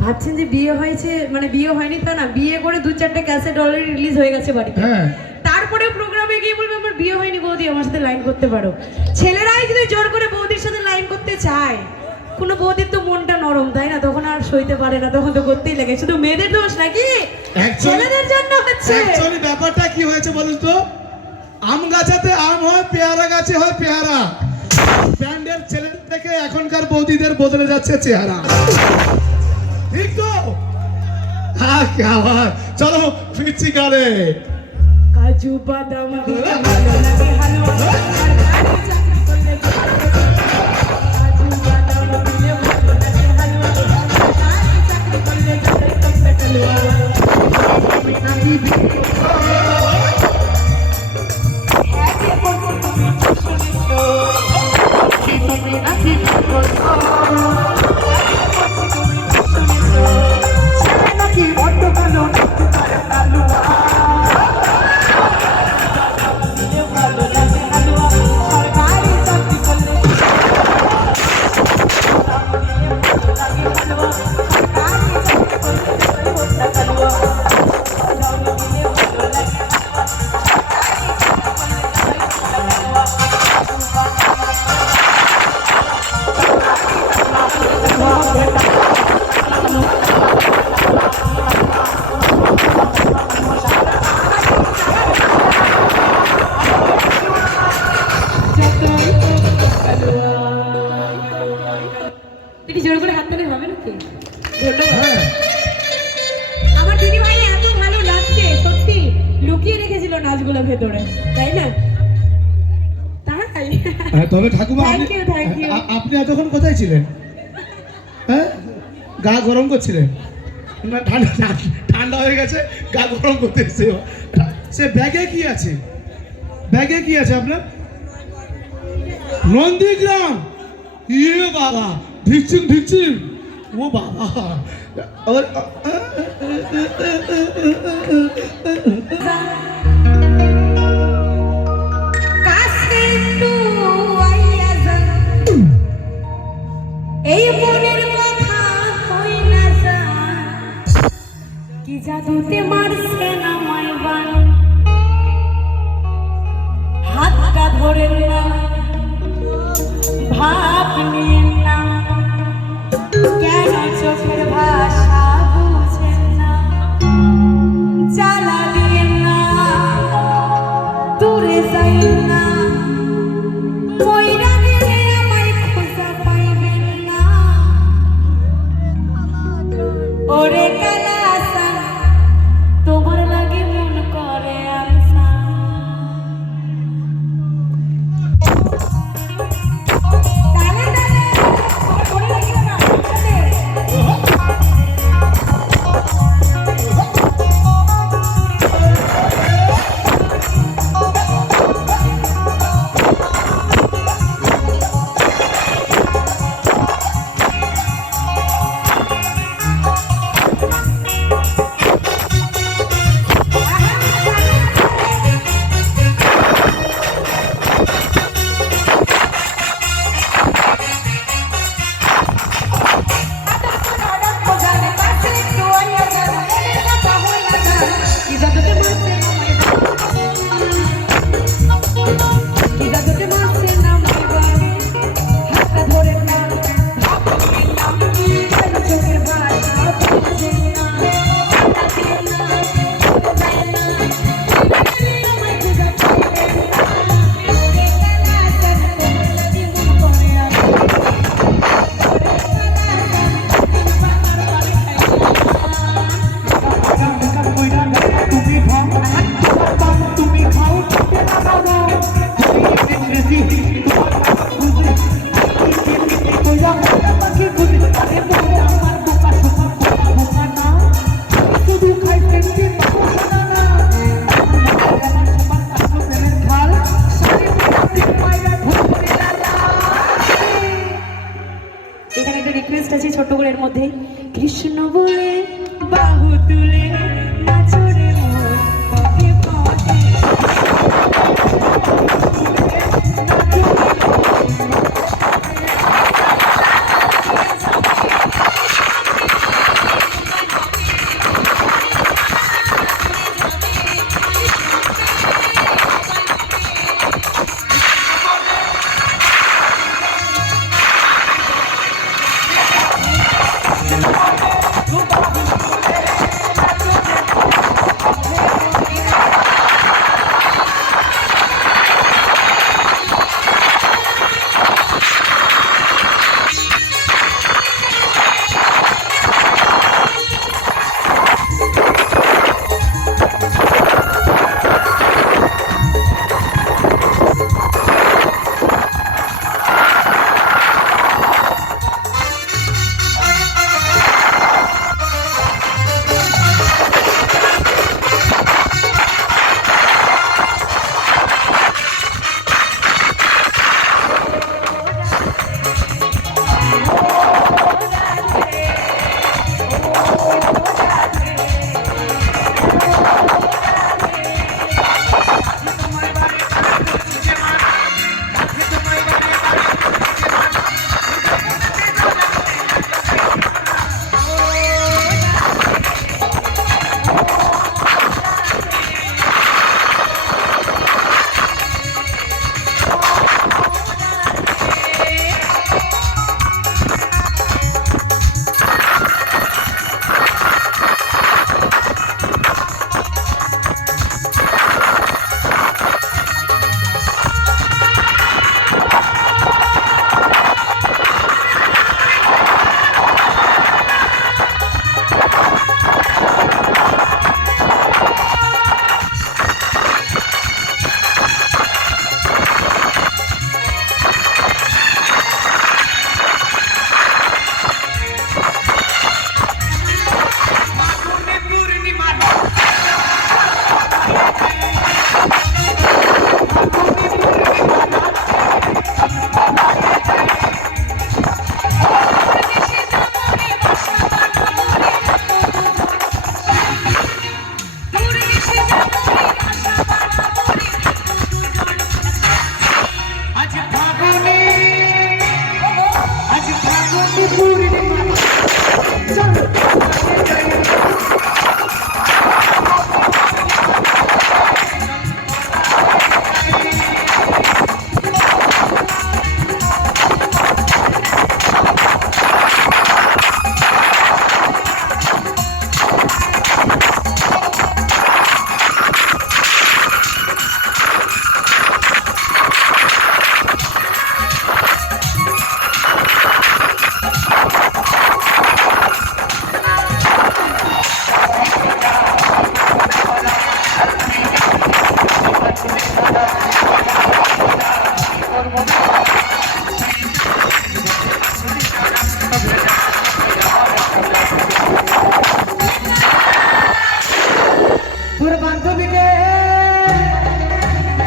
ভাবছেন যে বিয়ে হয়েছে, মানে বিয়ে হয়নি তা না, বিয়ে করে 2-4টে ক্যাসেট অলরেডি রিলিজ হয়ে গেছে বাড়িতে। হ্যাঁ, তারপরে প্রোগ্রামে গিয়ে বলবে আমার বিয়ে হয়নি বৌদি, আমার সাথে লাইন করতে পারো। ছেলেরাই যদি জোর করে বৌদির সাথে লাইন করতে চায়, কোনো বৌদির তো মনটা নরম, তাই না? তখন আর সইতে পারে না, তখন তো করতেই লাগে। শুধু মেয়েদের দোষ নাকি? ছেলেদের জন্য হচ্ছে। অ্যাকচুয়ালি ব্যাপারটা কি হয়েছে বলুন তো, আম গাছেতে আম হয়, পেয়ারা গাছে হয় পেয়ারা। ব্যান্ডের ছেলে থেকে এখনকার বৌদিদের বদলে যাচ্ছে চেহারা, ঠিক তো? হ্যাঁ, কি আবার, চলো ফিরছি গানে। কাজু বাদাম দিলে ভালো লাগে হালুয়া, সরকারি চাকরি করলে কাজু বাদাম দিলে ভালো লাগে হালুয়া, সরকারি চাকরি করলে যাবে কবে হালুয়া। আমি হ্যাঁ বলবো তুমি শুনেছো, কি তুমি নাকি বলছো, নাকি বড্ড ভালো হালুয়া। একটু জোর করে হাত তালে হবে নাকি? ধন্যবাদ। হ্যাঁ, আমার দিদি ভাই এত ভালো লাগছে, সত্যি লুকিয়ে রেখেছিল নাচগুলো ভেতরে, তাই না? তাই তবে ঠাকুমা, Thank you, thank you. আপনি এতক্ষণ কোথায় ছিলেন? হ্যাঁ, গা গরম করছিলেন না? ঠান্ডা ঠান্ডা হয়ে গেছে, গা গরম করতে এসে। সে ব্যাগে কি আছে? ব্যাগে কি আছে আপনার? নন্দীগ্রাম। ইয়ে বাবা, ঢিকচিং ঢিকচিং, ও বাবা। আবার কাছে একটু আইয়া যা, এই মনের কথা হই না যা, কি জাদুতে মারছে না মাইবান, হাতটা ধরে না, ভাব নিয়ে না, কেন চোখের ভাষা বুঝেন না, জ্বালা দিয়ে না, দূরে যাই না, মইরা গেলে আমায় খোঁজা পাইবেন না, ওরে কালাসা তোমার লাগে মন করে আনসা। তালে তালে ওরে লাগিও না, তালে মধ্যে কৃষ্ণ বলে বাহু তুলে নাচরে মোর পথে পথে।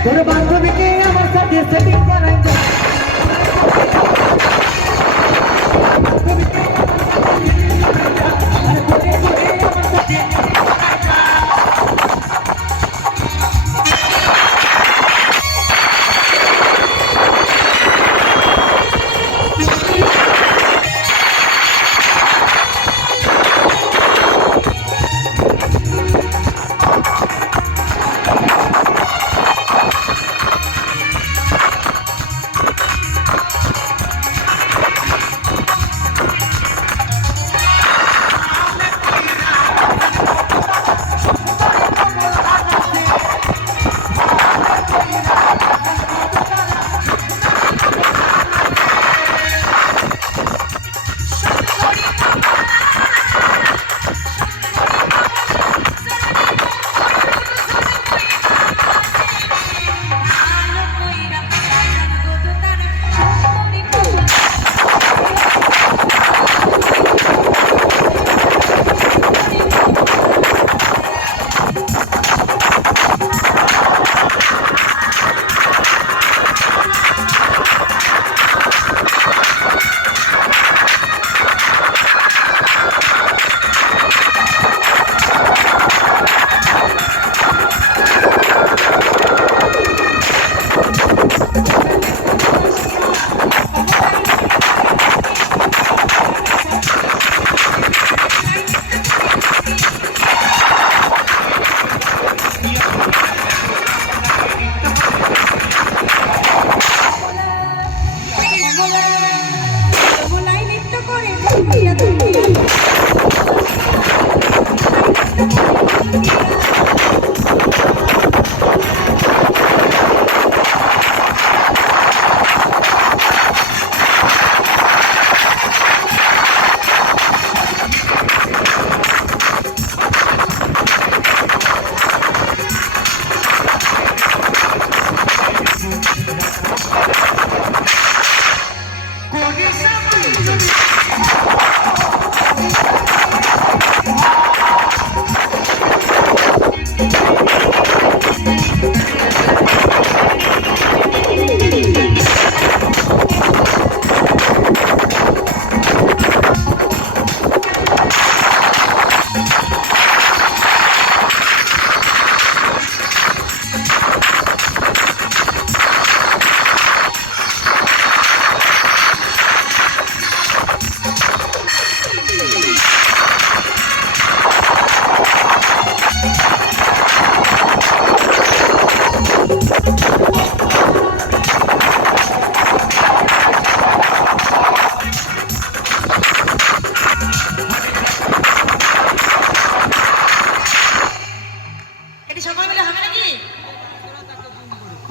তোর বান্ধবীকে আমার সাথে সেটিং করাই দে।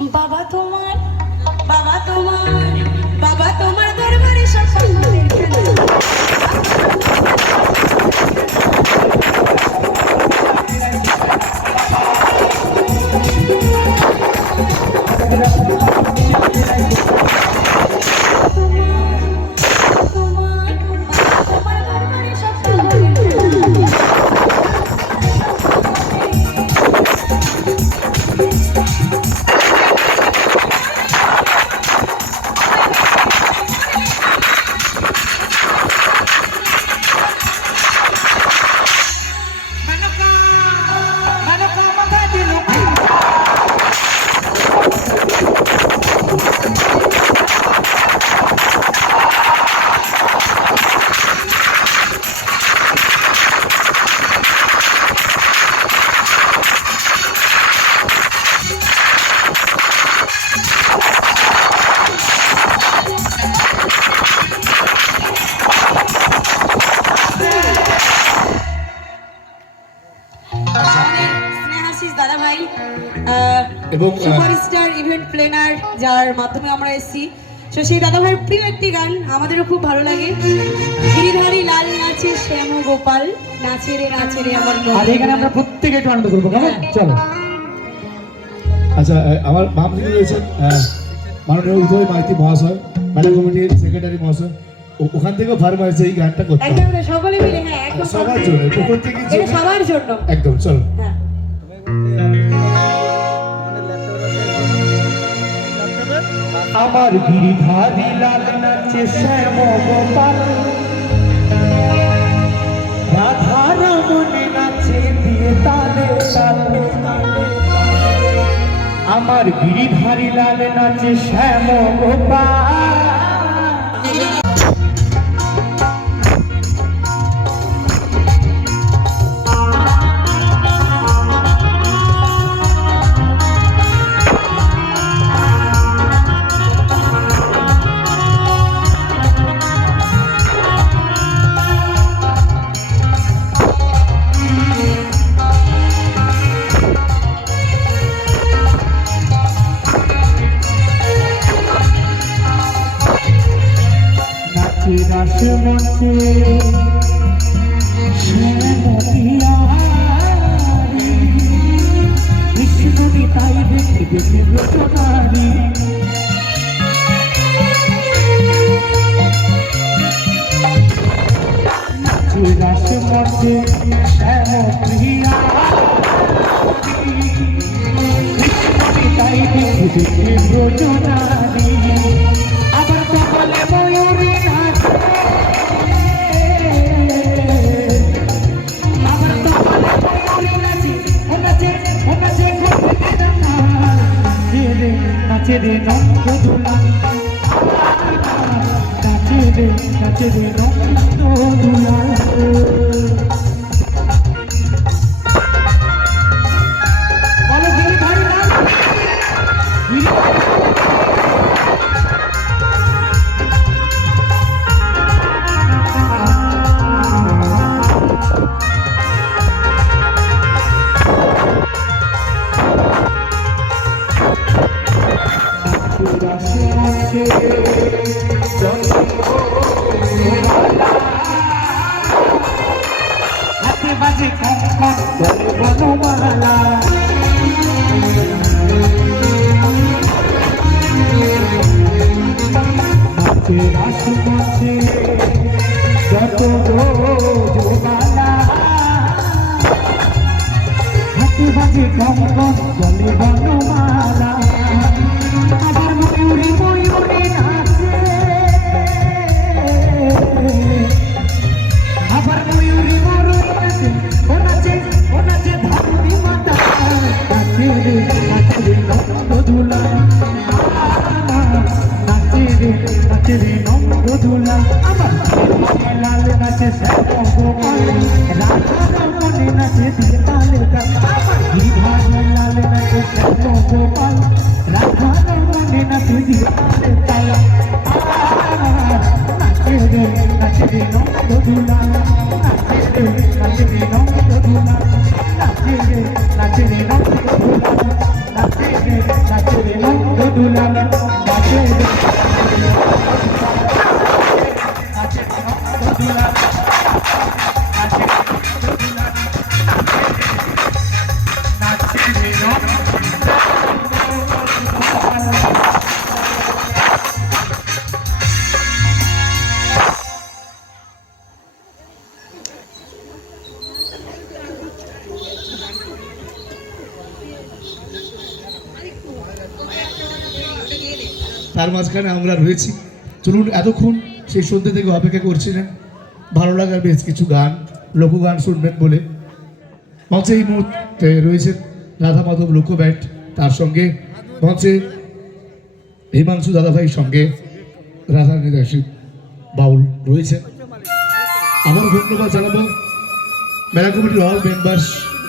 বাবা তোমার বাবা তোমার বাবা তোমার দরবারে সব পাগলের খেলা। স্নেহাশিস দাদা ভাই এবং সুপারস্টার ইভেন্ট প্ল্যানার, যার মাধ্যমে আমরা এসেছি, তো সেই দাদা ভাইয়ের প্রিয় একটি গান আমাদেরও খুব ভালো লাগে। গিরিধারী লাল নাচে শ্যাম গোপাল, নাচে রে আমার আর এখানে আমরা প্রত্যেকে একটু আনন্দ করবো, কেমন? চলো। আচ্ছা, আমার বাম দিকে রয়েছেন মাননীয় উদয় মাইতি মহাশয়, মেলা কমিটির সেক্রেটারি মহাশয়। ওখান থেকেও ফার্মাইজ এই গানটা করতে হবে। একদম সকলে মিলে, হ্যাঁ একদম সবার জন্য, প্রত্যেকের এটা জন্য, সবার জন্য একদম। চলো। হ্যাঁ। আমার গিরিধারী লাল নাচে শ্যাম গোপাল, রাধা রমণী নাচে দিয়ে তালে তালে। আমার গিরিধারী লাল নাচে শ্যাম গোপাল। রাস মঞ্চে কৃষ্ণনী তাই দেখে দেখে রচনারি। রাস মঞ্চে শ্যাম প্রিয়া কৃষ্ণনী তাই দেখে দেখে রচনারি। আবার কপালে ময়ূরী নাচে, আবার কপালে ময়ূরী নাচে, ও নাচে ও নাচে নাচে রে নন্দ দুলা, নাচে রে নন্দ দুলা। বলো গিরিধারী লাল, হাতে বাজে কঙ্কন বলে বনমালা। নাচে রাস মঞ্চে যত জোমালা, হাতে বাজে কঙ্কন বলে বনমালা। আবার ময়ূরী ময়ূরী নাচে, আবার ময়ূরী ময়ূরী নাচে, ও নাচে ও নাচে ধরণী মাতা। নাচে রে নন্দ দুলাল নাচে রে নাচে রে নন্দ দুলাল নাচে রে নন্দ দুলাল নাচে রে নন্দ তার মাঝখানে আমরা রয়েছি। চলুন, এতক্ষণ সেই সন্ধ্যে থেকে অপেক্ষা করছিলেন ভালো লাগার বেশ কিছু গান, লোকগান শুনবেন বলে। মঞ্চে এই মুহূর্তে রয়েছেন রাধা মাধব লোক ব্যান্ড, তার সঙ্গে মঞ্চে হিমাংশু দাদাভাইয়ের সঙ্গে রাধা নিদাসী বাউল রয়েছে। আমার ধন্যবাদ জানাবো মেলা কমিটির অল মেম্বার্স,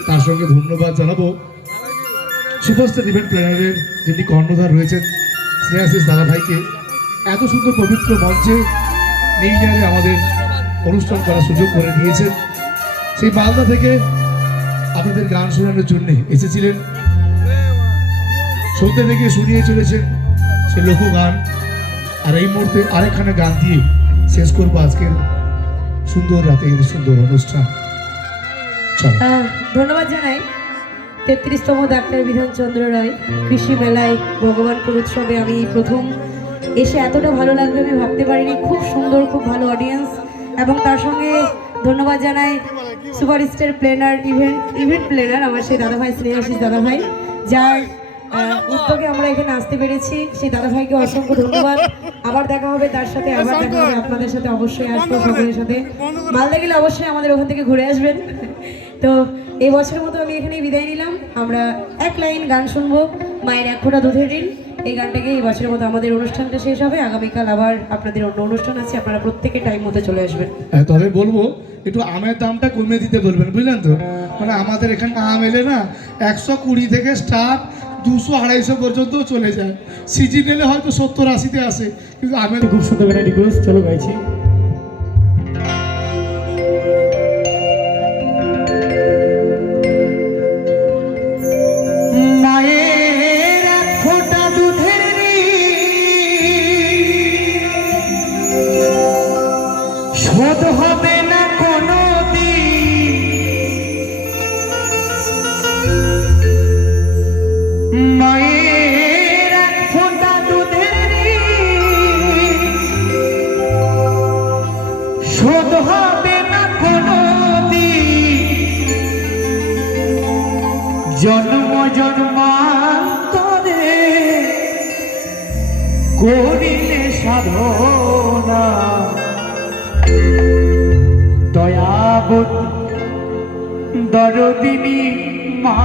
তার সঙ্গে ধন্যবাদ জানাবো সুপারস্টার ইভেন্ট প্ল্যানারের যিনি কর্ণধার রয়েছেন স্নেহাশিস দাদাভাইকে, এত সুন্দর পবিত্র মঞ্চে নিউ ইয়ারে আমাদের অনুষ্ঠান করার সুযোগ করে দিয়েছেন। সেই মালদা থেকে আপনাদের গান শোনানোর জন্য এসেছিলেন, সন্ধ্যে থেকে শুনিয়ে চলেছেন সে লোকগান। আর এই মুহূর্তে আরেকখানা গান দিয়ে শেষ করবো আজকের সুন্দর রাতের সুন্দর অনুষ্ঠান। চলো। ধন্যবাদ জানাই 33তম ডাক্তার বিধানচন্দ্র রায় কৃষি মেলায় ভগবানপুর উৎসবে আমি প্রথম এসে এতটা ভালো লাগবে আমি ভাবতে পারিনি। খুব সুন্দর, খুব ভালো অডিয়েন্স, এবং তার সঙ্গে ধন্যবাদ জানাই সুপারস্টার প্ল্যানার ইভেন্ট প্ল্যানার আমার সেই দাদাভাই স্নেহাশিস দাদাভাই, যার উদ্যোগে আমরা এখানে আসতে পেরেছি। সেই দাদাভাইকে অসংখ্য ধন্যবাদ। আবার দেখা হবে তার সাথে, আবার দেখা হবে আপনাদের সাথে, অবশ্যই আসবো সকলের সাথে। মালদা গেলে অবশ্যই আমাদের ওখান থেকে ঘুরে আসবেন। তো এই বছরের মতো আমি এখানেই বিদায় নিলাম। আমরা এক লাইন গান শুনবো, মায়ের এক ফোঁটা দুধের ঋণ। এই গানটাকে এই বছরের মতো আমাদের অনুষ্ঠানটা শেষ হবে। আগামীকাল আবার আপনাদের অন্য অনুষ্ঠান আছে, আপনারা প্রত্যেকে টাইম মতো চলে আসবেন। তবে বলবো একটু আমের দামটা কমিয়ে দিতে বলবেন, বুঝলেন তো? মানে আমাদের এখানে আম এলে না 120 থেকে স্টার্ট 200-250 পর্যন্ত চলে যায়। সিজন এলে হয়তো 70-80-তে আসে, কিন্তু আমের খুব সুন্দর একটা রিকোয়েস্ট, চলো গাইছি। মায়ের এক ফোঁটা দুধের শোধ হবে না কোনো দিন। মায়ের এক ফোঁটা দুধের শোধ হবে না কোনো দিন। জন্ম জন্মান্তরে করিলে সাধনা দয়াবত দরদিনী মা।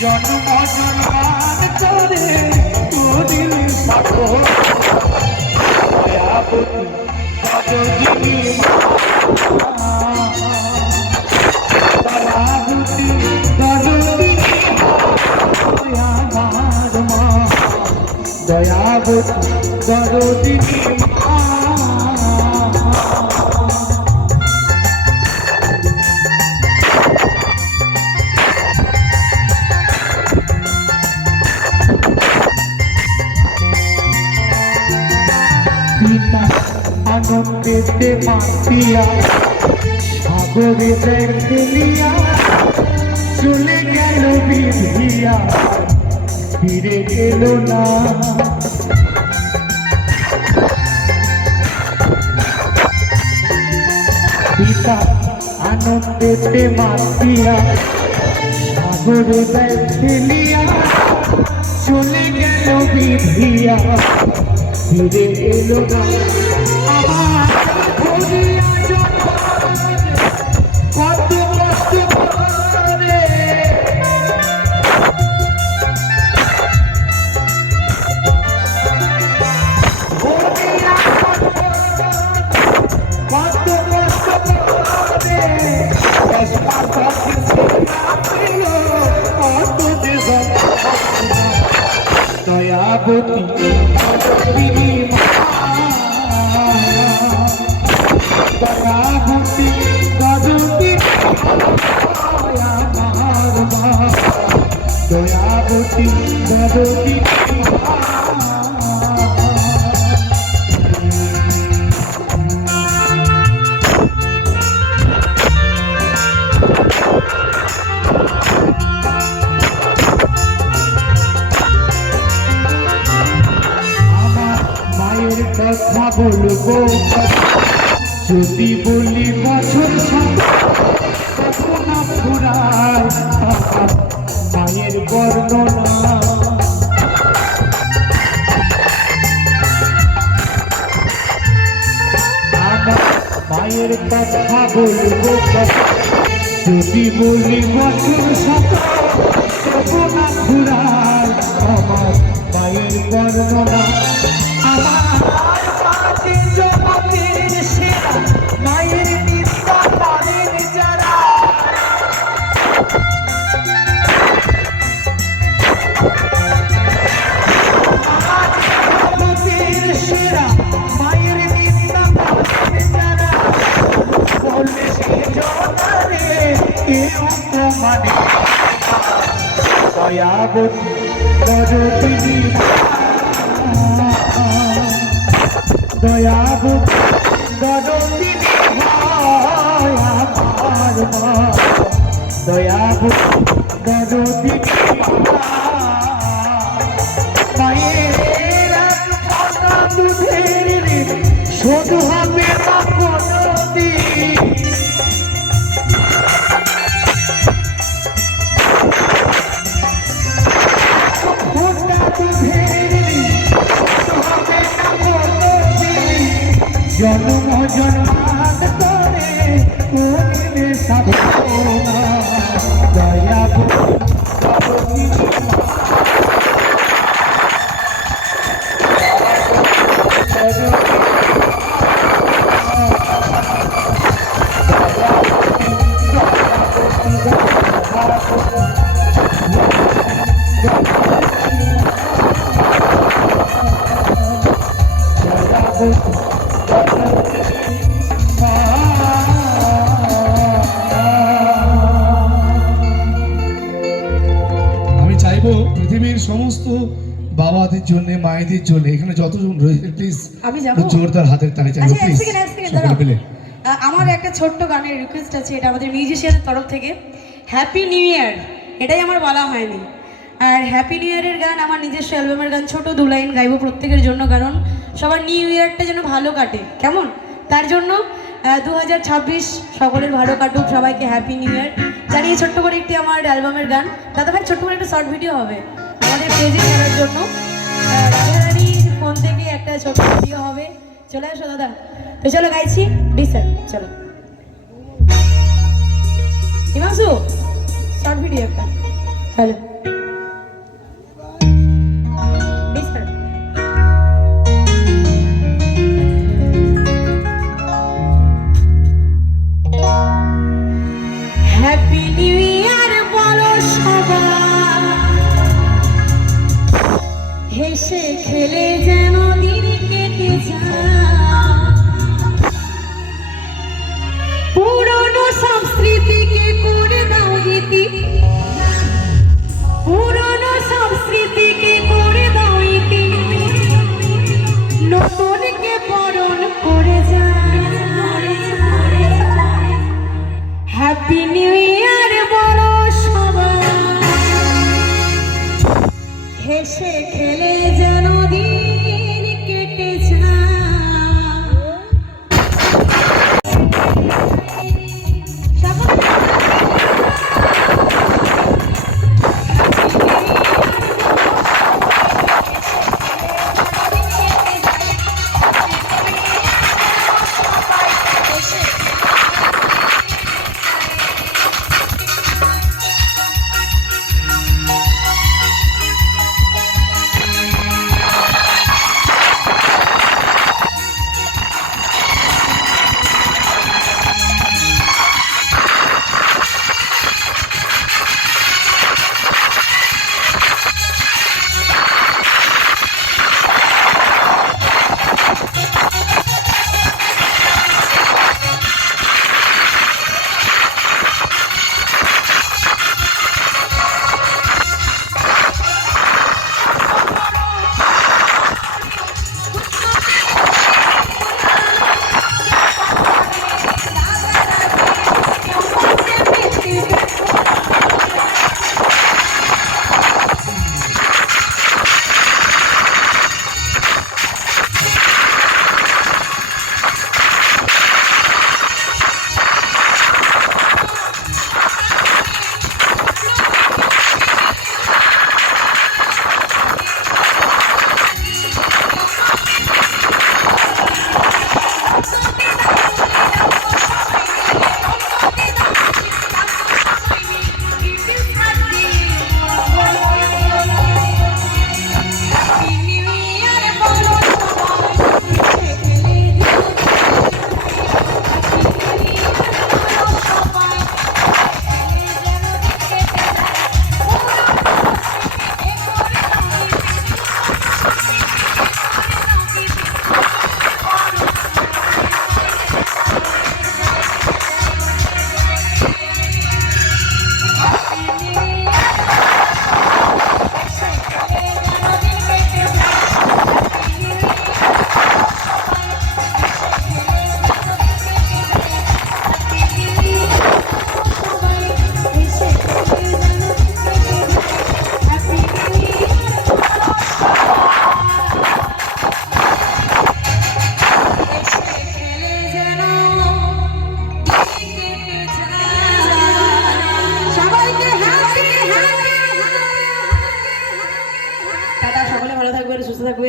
জন্ম জন্মান্তরে করিলে সাধনা দয়াবতী দরদিনী মা। দয়াবতী দরদিনী আমার মা, দয়াবতী দরদিনী মা। আনন্দেতে মাতিয়া সাগরে দেখলিয়া চলে গেল বিধিয়া ফিরে এলো না। পিতা আনন্দেতে মাতিয়া সাগরে দেখলিয়া চলে গেল বিধিয়া ফিরে এলো না। আমার দয়াবতী দয়াবতী গজবী দয়াবতী গজবী কথা বলবো যদি বলি বছর ফুরায় মায়ের বর্ণনা আমার মায়ের কথা বলবো যদি বলি বছর ফুরায় আমার মায়ের বর্ণনা মায়ের নিত্যা পারেন যারা সেরা মায়ের নিত্যা পারেন যারা বললে সে জনারে কেউ মানে দয়াবতী গজবী দয়াবতী গজবী দয়াবতী গজবী মায়ের দুধের শোধ হবে না কোনদিন জন্ম জন্মান্তরে কোনে সাধনা দয়াবতী আমি চাইবো পৃথিবীর সমস্ত বাবাদের জন্য মায়েদের জন্য এখানে যতজন রয়েছে প্লিজ আমি যাবো? জোরদার হাতের তালি চাইবো আচ্ছা, এক প্লিজ সেকেন্ড, সকলে দাঁড়াও। মিলে। আমার একটা ছোট্ট গানের রিকোয়েস্ট আছে, এটা আমাদের মিউজিশিয়ানের তরফ থেকে। হ্যাপি নিউ ইয়ার, এটাই আমার বলা হয়নি। আর হ্যাপি নিউ ইয়ারের গান আমার নিজস্ব অ্যালবামের গান, ছোট 2 লাইন গাইবো প্রত্যেকের জন্য, কারণ সবার নিউ ইয়ারটা যেন ভালো কাটে, কেমন? তার জন্য 2026 সকলের ভালো কাটুক, সবাইকে হ্যাপি নিউ ইয়ার জানিয়ে ছোট্ট করে একটি আমার অ্যালবামের গান। দাদা ভাই, ছোট্ট করে একটা শর্ট ভিডিও হবে আমাদের পেজে ছাড়ার জন্য। রাধারানীর ফোন থেকে একটা ছোট্ট ভিডিও হবে, চলে আসো দাদা। তো চলো গাইছি, ডিসার চলো হিমাংশু, শর্ট ভিডিও একটা। হ্যালো ডিসার। হ্যাপি নিউ ইয়ার বলো সবাই, হেসে খেলে যেন দিন কেটে যায়, পুরনো সংস্কৃতিকে করে দাও ইতি, পুরনো সংস্কৃতিকে করে দাও ইতি, নতুনকে বরণ করে যায়। হ্যাপি নিউ ইয়ার বলো সবাই, হেসে খেলে যেন দিন কেটে যায়।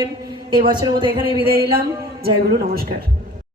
থাকবেন। এই বছরের মতো এখানে বিদায় নিলাম। জয় গুরু, নমস্কার।